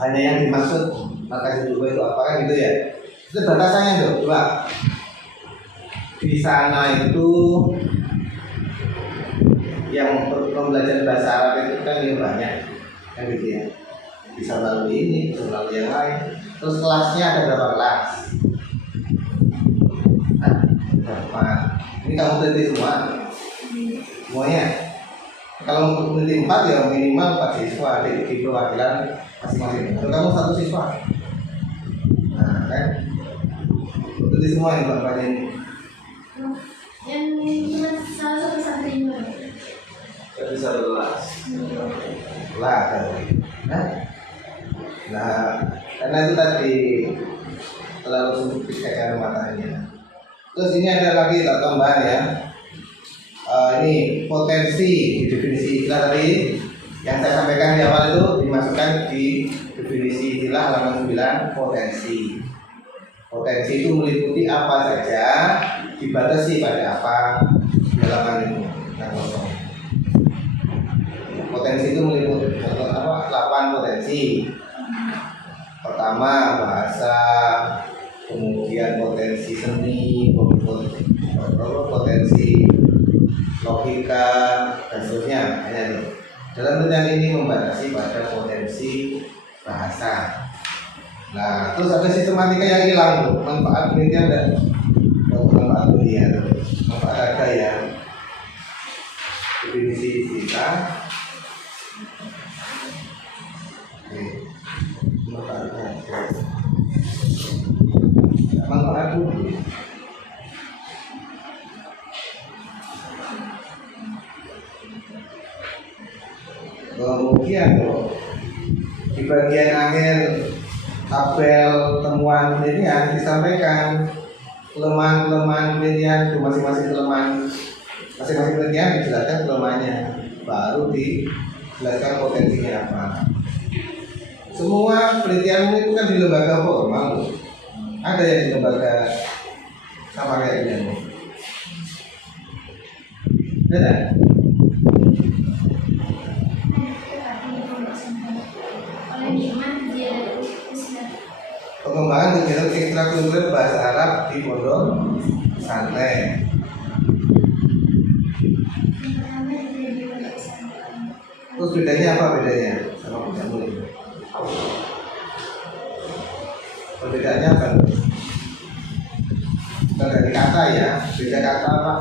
Hanya yang dimaksud markazil ulum itu apa kan gitu ya? Itu batasannya tuh, coba. Di sana itu yang pembelajaran bahasa Arab itu kan yang banyak, kan gitu ya. Bisa melalui ini, bisa melalui yang lain. Terus kelasnya ada berapa kelas? Berapa? Ini kamu teliti semua? Semuanya? Kalau untuk meneliti 4 ya minimal 4 siswa di perwakilan masing-masing. Kalau kamu 1 siswa, nah kan? Teliti semua yang berapa ini? Yang cuma salah satu santri ini. Jadi 11. Lah, nah, karena itu tadi terlalu sempit cara matanya. Terus ini ada lagi tambahan ya. Ini potensi di definisi istilah tadi yang saya sampaikan di awal itu dimasukkan di definisi istilah halaman 9 potensi. Potensi itu meliputi apa saja, dibatasi pada apa di halaman itu yang kosong. Potensi itu meliputi 8 potensi. Pertama bahasa, kemudian potensi seni, potensi logika dan seterusnya. Dalam penelitian ini membatasi pada potensi bahasa. Nah, terus ada sistematika yang hilang tuh, manfaat penelitian dan manfaat dunia, manfaat ada ya. Definisi kita. Manfaat dunia. Kemudian di bagian akhir tabel temuan penelitian disampaikan kelemahan-kelemahan penelitian, masing-masing kelemahan masing-masing penelitian dijelaskan kelemahannya, baru dijelaskan potensinya apa. Semua penelitian itu kan di lembaga formal, ada yang di lembaga sama kayak ini. Ada? Pengembangan kegiatan ekstrakurikuler bahasa Arab di pondok pesantren. Terus bedanya apa bedanya sama pencampur ini? Perbedaannya apa? Bukan dari kata ya, beda kata apa?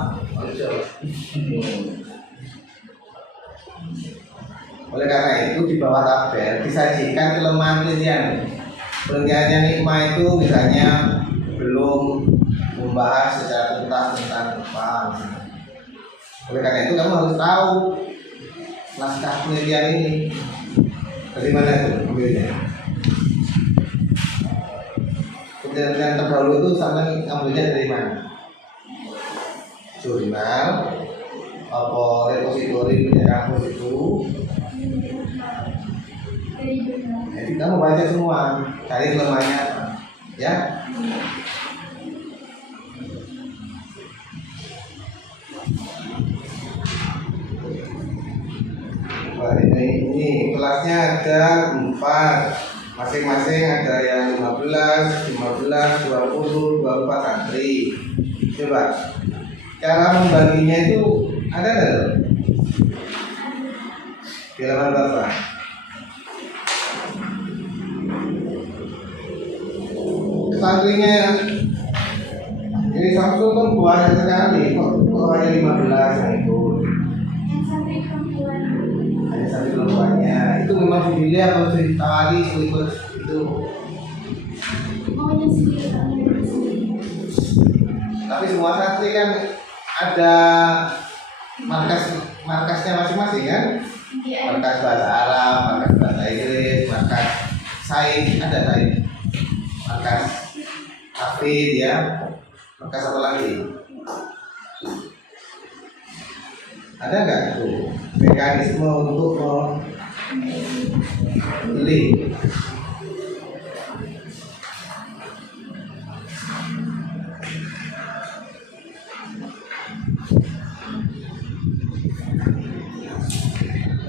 Oleh karena itu di bawah tabel disajikan kelemahan penelitian. Penelitiannya Nikma itu misalnya belum membahas secara tuntas tentang apa. Oleh karena itu kamu harus tahu naskah penelitian ini dari mana itu ambilnya. yang terdahulu itu sama ngambilnya dari mana? Jurnal, apa repositori punya kampus itu? Jadi kamu baca semua, cari kelemahannya apa, ya? Wah, ini kelasnya ada 4, masing-masing ada yang 15, 20, 24 santri. Coba cara membaginya itu ada nggak? Di halaman berapa? Santrinya ini Samsul kan banyak sekali, kok hanya 15 yang itu? Yang santri perempuan. Hanya santri perempuannya. Itu memang sendiri atau sekali ikut itu? Maunya sendiri, kami dari sendiri. Tapi semua santri kan ada markasnya masing-masing kan? Iya. Markas bahasa Arab, markas bahasa Inggris, markas sains, ada sains, markas hafid ya, markas apa lagi? Ada nggak itu mekanisme untuk membeli?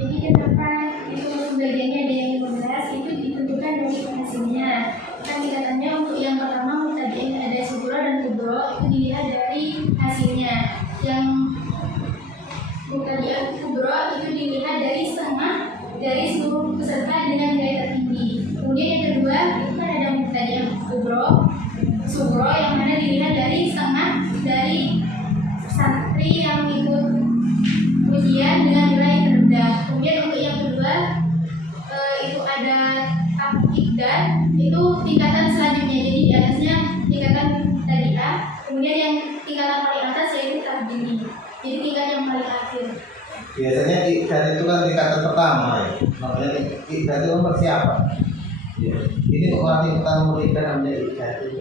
Jadi kenapa itu pembagiannya ada yang 15 itu ditentukan dari hasilnya. Kan dikatakannya untuk yang pertama mutadin ada subro dan kubro itu dilihat dari hasilnya. Yang mutadin kubro itu dilihat dari setengah dari seluruh peserta dengan nilai tertinggi. Kemudian yang kedua itu kan ada mutadin kubro, subro yang mana dilihat dari setengah dari santri yang ikut ujian dengan nilai terendah. Kemudian untuk yang kedua itu ada takikdan itu tingkatan selanjutnya. Jadi di atasnya tingkatan tadi A. Kemudian yang tingkatan paling atas yaitu tabdini. Jadi tingkat yang paling akhir. Biasanya ikdan itu kan tingkatan pertama ya. Namanya ikdan itu kan persiapan. Ya. Ini kok arti pertama ikdan namanya ikdan itu.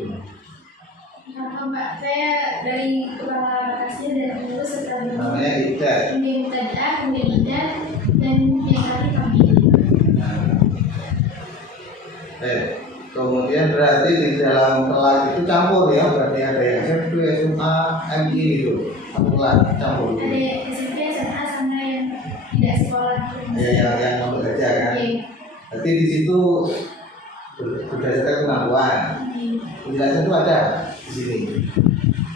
Nah, Mbak, saya dari kepala bakasnya dan pengurus setelah Namanya ikdan. kemudian tadi A, kemudian ida dan yang tadi tabdini. Kemudian berarti di dalam kelas itu campur ya, berarti ada yang SMP, SMA, MI itu satu kelas campur. Ada SMP, SMA sama yang tidak sekolah. Ya, yang mau kerja kan. Iya. Berarti di situ berdasarkan kemampuan. Penjelasan itu ada di sini.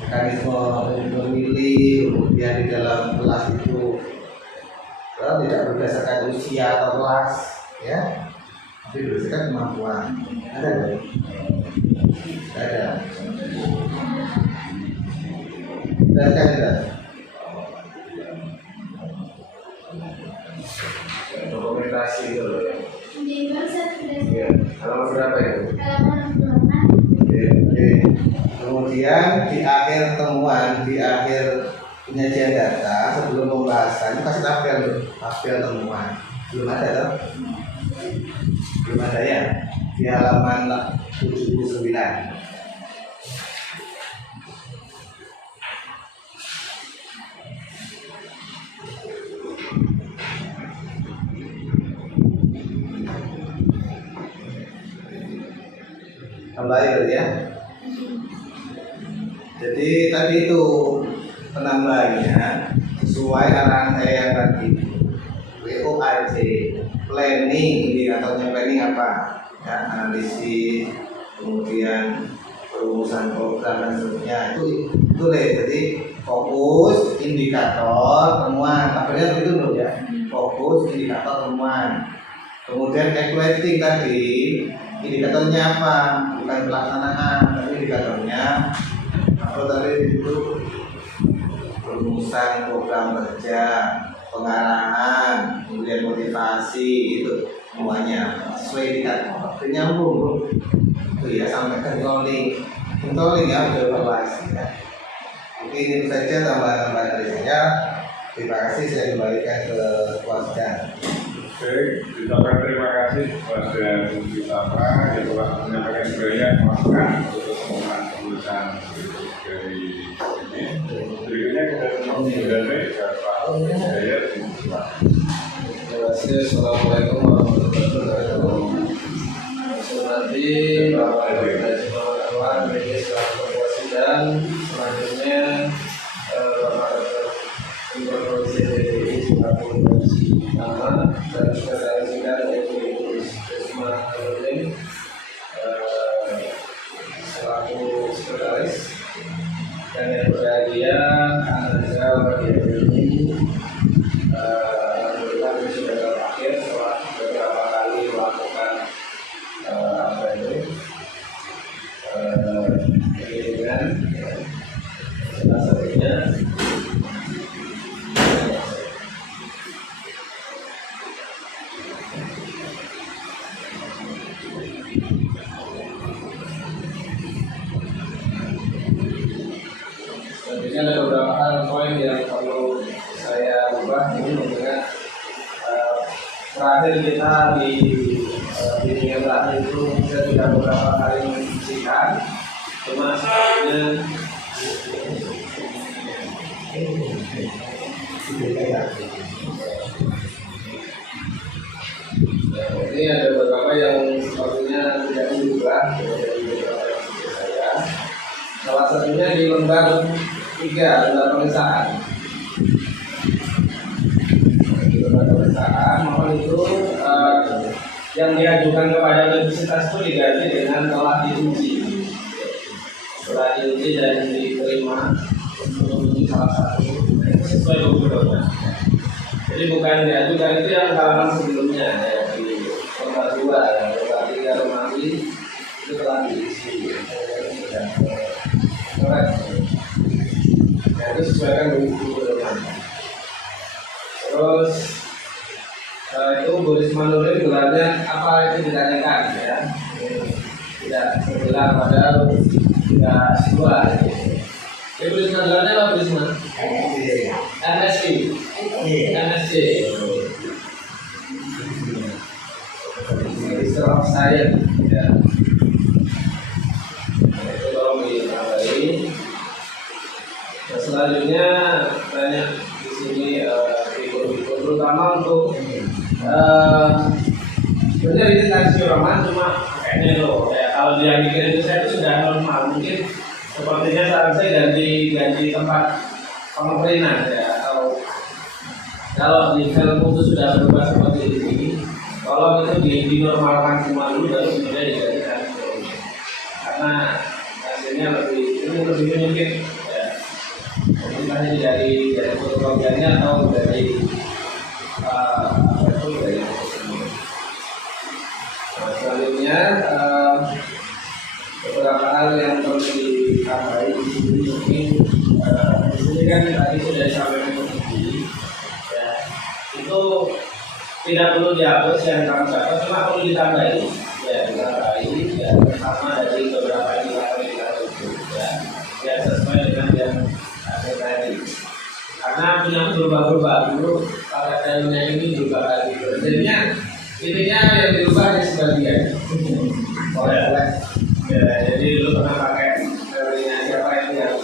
Mekanisme memilih, kemudian di dalam kelas itu tidak berdasarkan usia atau kelas, ya, tapi berdasarkan kemampuan. Ada nggak? Ada. Jelaskan tidak? Dokumentasi itu loh ya. Di barusan sudah Iya. Halaman berapa itu? halaman 68. Oke. Kemudian di akhir temuan, di akhir penyajian data sebelum pembahasan itu kasih tabel temuan. Belum ada toh? Belum ada ya? Di halaman 79. Kembali ya. Jadi tadi itu penambahannya sesuai arahan saya yang tadi. WOAC, planning, indikatornya planning apa? Ya, analisis, kemudian perumusan program dan seterusnya itu deh. Jadi fokus, indikator, temuan. Tabelnya begitu loh ya. Fokus, indikator, temuan. Kemudian equating tadi, indikatornya apa? Bukan pelaksanaan, tapi indikatornya apa tadi itu perumusan program kerja, pengarahan, kemudian motivasi itu semuanya sesuai indikator. Nyambung itu ya sampai controlling ya evaluasi ya. Mungkin itu saja tambahan-tambahan dari saya. Terima kasih, saya kembalikan ke Wasda. Oke, ucapkan terima kasih kepada Bu Tama yang telah menyampaikan banyak masukan untuk rombongan kelulusan dari ini. Berikutnya kita mengenai Pak Jaya di Pak. Terima kasih. Assalamualaikum warahmatullahi wabarakatuh. Nanti Bapak Ibu dan kawan-kawan ini selaku sidang selanjutnya Bapak Informasi DPI selaku komisi utama dan sekretaris sidang yaitu Ibu Risma Nurudin selaku sekretaris dan yang berbahagia Anda ini alhamdulillah ini sudah terakhir setelah beberapa kali melakukan apa itu pengiringan salah satunya tentunya ada beberapa hal poin yang perlu saya ubah ini mengingat terakhir kita di yang terakhir itu kita sudah beberapa kali mendiskusikan cuma sebenarnya ini ada beberapa yang sepertinya tidak diubah dari beberapa yang saya. Salah satunya di lembar 3 lembar pemeriksaan. Di lembar pemeriksaan mohon itu yang diajukan kepada universitas itu diganti dengan telah diuji. Telah diuji dan diterima untuk menjadi salah satu sesuai dokumennya. Jadi bukan diajukan itu yang halaman sebelumnya ya, di lembar 2 ya, lembar 3 Romawi itu telah diisi. Ya, itu sesuaikan dengan dokumennya. Terus itu Bu Risma Nurudin gelarnya apa itu ditanyakan ya, tidak sebelah padahal tidak sebuah. Ibu Risma gelarnya apa Bu Risma? MSc. MSc. Magister of Science ya. Itu tolong ditambahin. Nah, selanjutnya banyak di sini figur-figur terutama untuk sebenarnya ini kasih roman cuma kayaknya loh ya, kalau dia mikir itu saya itu sudah normal mungkin sepertinya saran saya ganti tempat pemerintahan ya, atau kalau di film itu sudah berubah seperti ini tolong itu dinormalkan semua dulu baru kemudian digantikan karena hasilnya lebih mungkin ya, entah dari fotokopiannya atau dari selanjutnya beberapa hal yang perlu ditambahi di sini kan tadi sudah disampaikan ya, itu tidak perlu dihapus yang kami dapat cuma perlu ditambahi ya pertama dari beberapa indikator ya sesuai dengan yang ada tadi karena punya berubah-ubah dulu pada tahunnya ini berubah lagi jadinya intinya yang dirubah hanya sebagian jadi lu pernah pakai teorinya siapa yang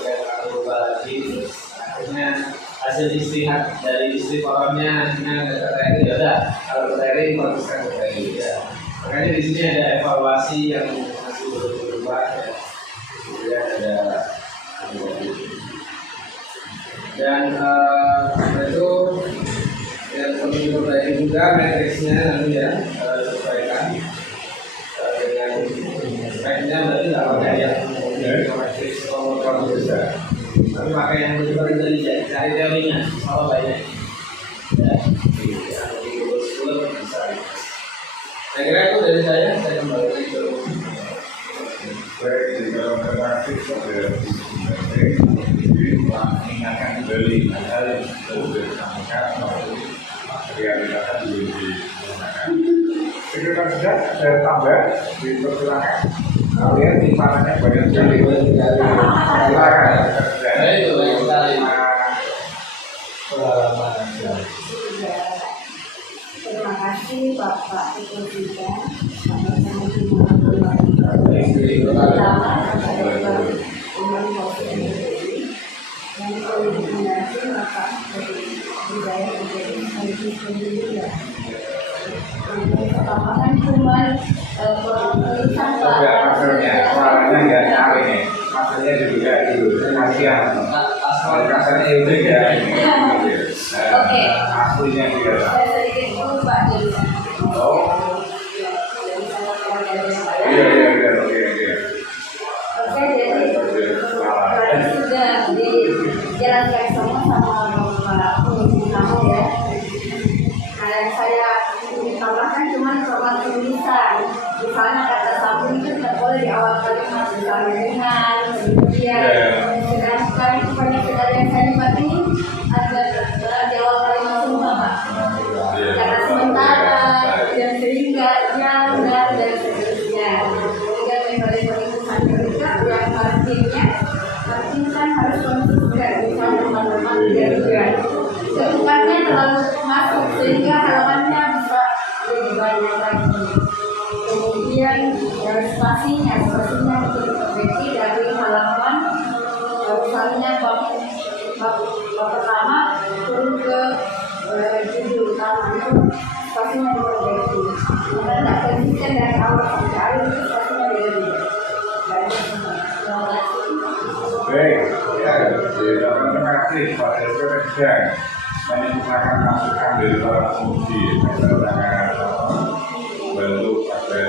berubah lagi terus akhirnya hasil istihad dari istiqorohnya kata ini ya udah kalau materi konsisten materi ya makanya di sini ada evaluasi yang masih berubah ya kemudian ada dan itu yang perlu diperbaiki juga matriksnya nanti ya sesuaikan dengan speknya berarti tidak pakai yang matriks nomor besar tapi pakai yang benar-benar dari cari teorinya kalau banyak ya lebih betul bisa saya kira itu dari saya kembali ke baik di dalam matriks ada mengingatkan kembali hal yang sudah disampaikan melalui realisasi belum digunakan. Sekretaris sudah saya tambah dipersilakan. Kalian di mananya banyak sekali. Silakan. Itu banyak sekali. Terima kasih Bapak Ibu juga. Coba maksudnya, suaranya nggak nyari nih. Maksudnya juga itu kasihan. Kalau kasarnya itu ya. Oke. Aslinya juga. Saya sedikit lupa jadi. Oh. Iya. Oke. Oke, jadi tadi sudah dijelaskan semua sama Bapak pengunjung tamu ya. Nah, yang saya tambahkan cuma soal penulisan. Misalnya kata sabun itu tidak boleh di awal kalimat, misalnya dengan, kemudian sedangkan banyak sekali yang saya lihat ini ada di awal kalimat semua Pak. Kata sementara, yang sehingga, yang dan seterusnya. Kemudian metode penulisan juga yang artinya kan harus konsisten, misalnya teman-teman dia keempatnya terlalu masuk sehingga halamannya bisa lebih banyak lagi. Kemudian spasinya untuk diperbaiki dari halaman misalnya bab pertama turun ke judul utama itu spasinya diperbaiki. Karena tidak konsisten dari awal sampai akhir itu spasinya beda-beda. Baik, ya, terima kasih Pak Presiden menyempurnakan masukan dari para penguji. Kita sangat bantu pada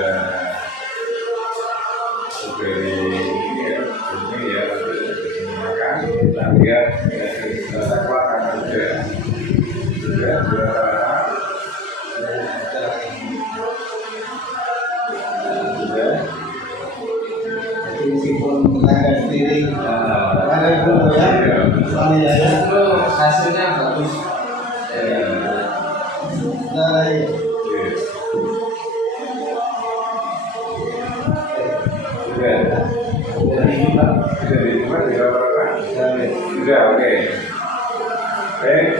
dari ini ya, menyempurnakan. Kita lihat kita kuatkan saja. Sudah meskipun tenaga sendiri ada dulu ya soalnya ya Itu hasilnya bagus. dari Sudah, oke. Baik,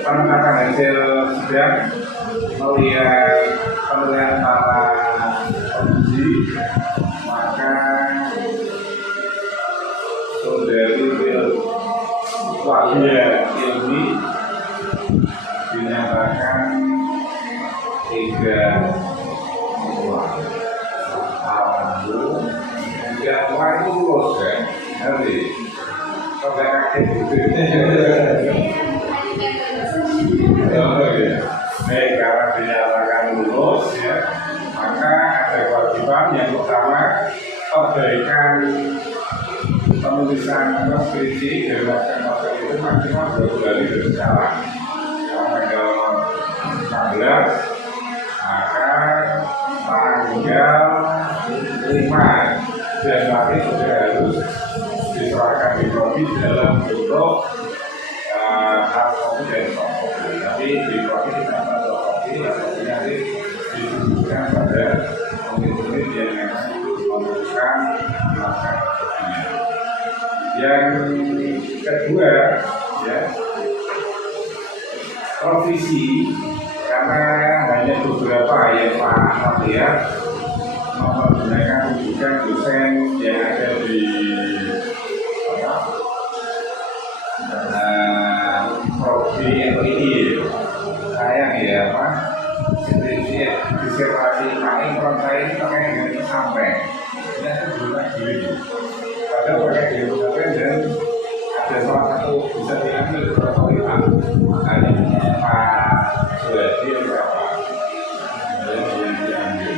penetapan hasil sidang melihat penilaian para penguji, maka saudari Wahya Ilmi dinyatakan 3 tidak itu lulus ya, nanti sampai kaget gitu. Baik, karena dinyatakan lulus ya, maka ada kewajiban yang pertama perbaikan penulisan skripsi dari masker itu maksimal 2 kali berjalan. Tanggal 16, maka tanggal 5 Januari sudah harus diserahkan di kopi dalam bentuk hard copy dan soft copy. Tapi di kopi kita soft copy, tapi nanti ditujukan pada unit-unit yang memang memerlukan melakukan kopinya. Yang kedua, ya, provisi, karena hanya beberapa yang Pak lihat mempergunakan rujukan dosen yang ada di prodi atau ini sayang ya Pak, disertasi paling saya ini pakai dengan sampai dan belum lagi padahal pakai di sampai dan ada salah satu bisa diambil beberapa lima makanya Pak Suwadi berapa yang diambil.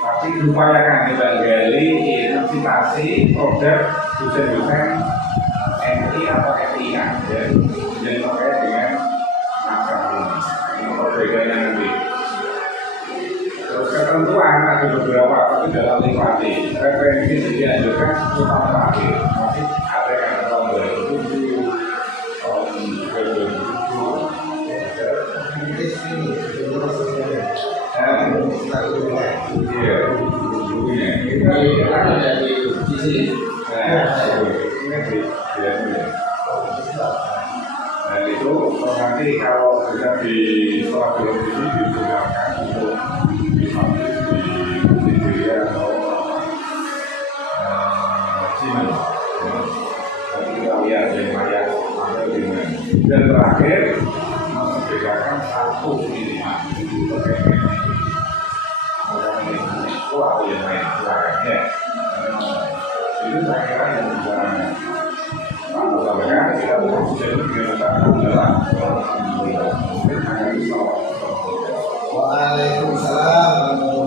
Tapi diupayakan kita gali investasi produk dosen-dosen MI atau FIA dan terkait dengan masalah ini perbedaannya nanti. Terus ketentuan ada beberapa, tapi dalam nikmati referensi dianjurkan utama terakhir masih ada yang tahun 2007 tahun 2007 iya, kita ada di sini. Dan itu nanti kalau bisa di sekolah biologi digunakan untuk di Nigeria atau Cina. Nanti kita lihat yang layak ada di mana. Dan terakhir membedakan satu minimal itu bagaimana itu atau yang lain lainnya. Itu saya kira yang bisa sampaikan. Kita bisa menggunakan dalam Waalaikumsalam warahmatullahi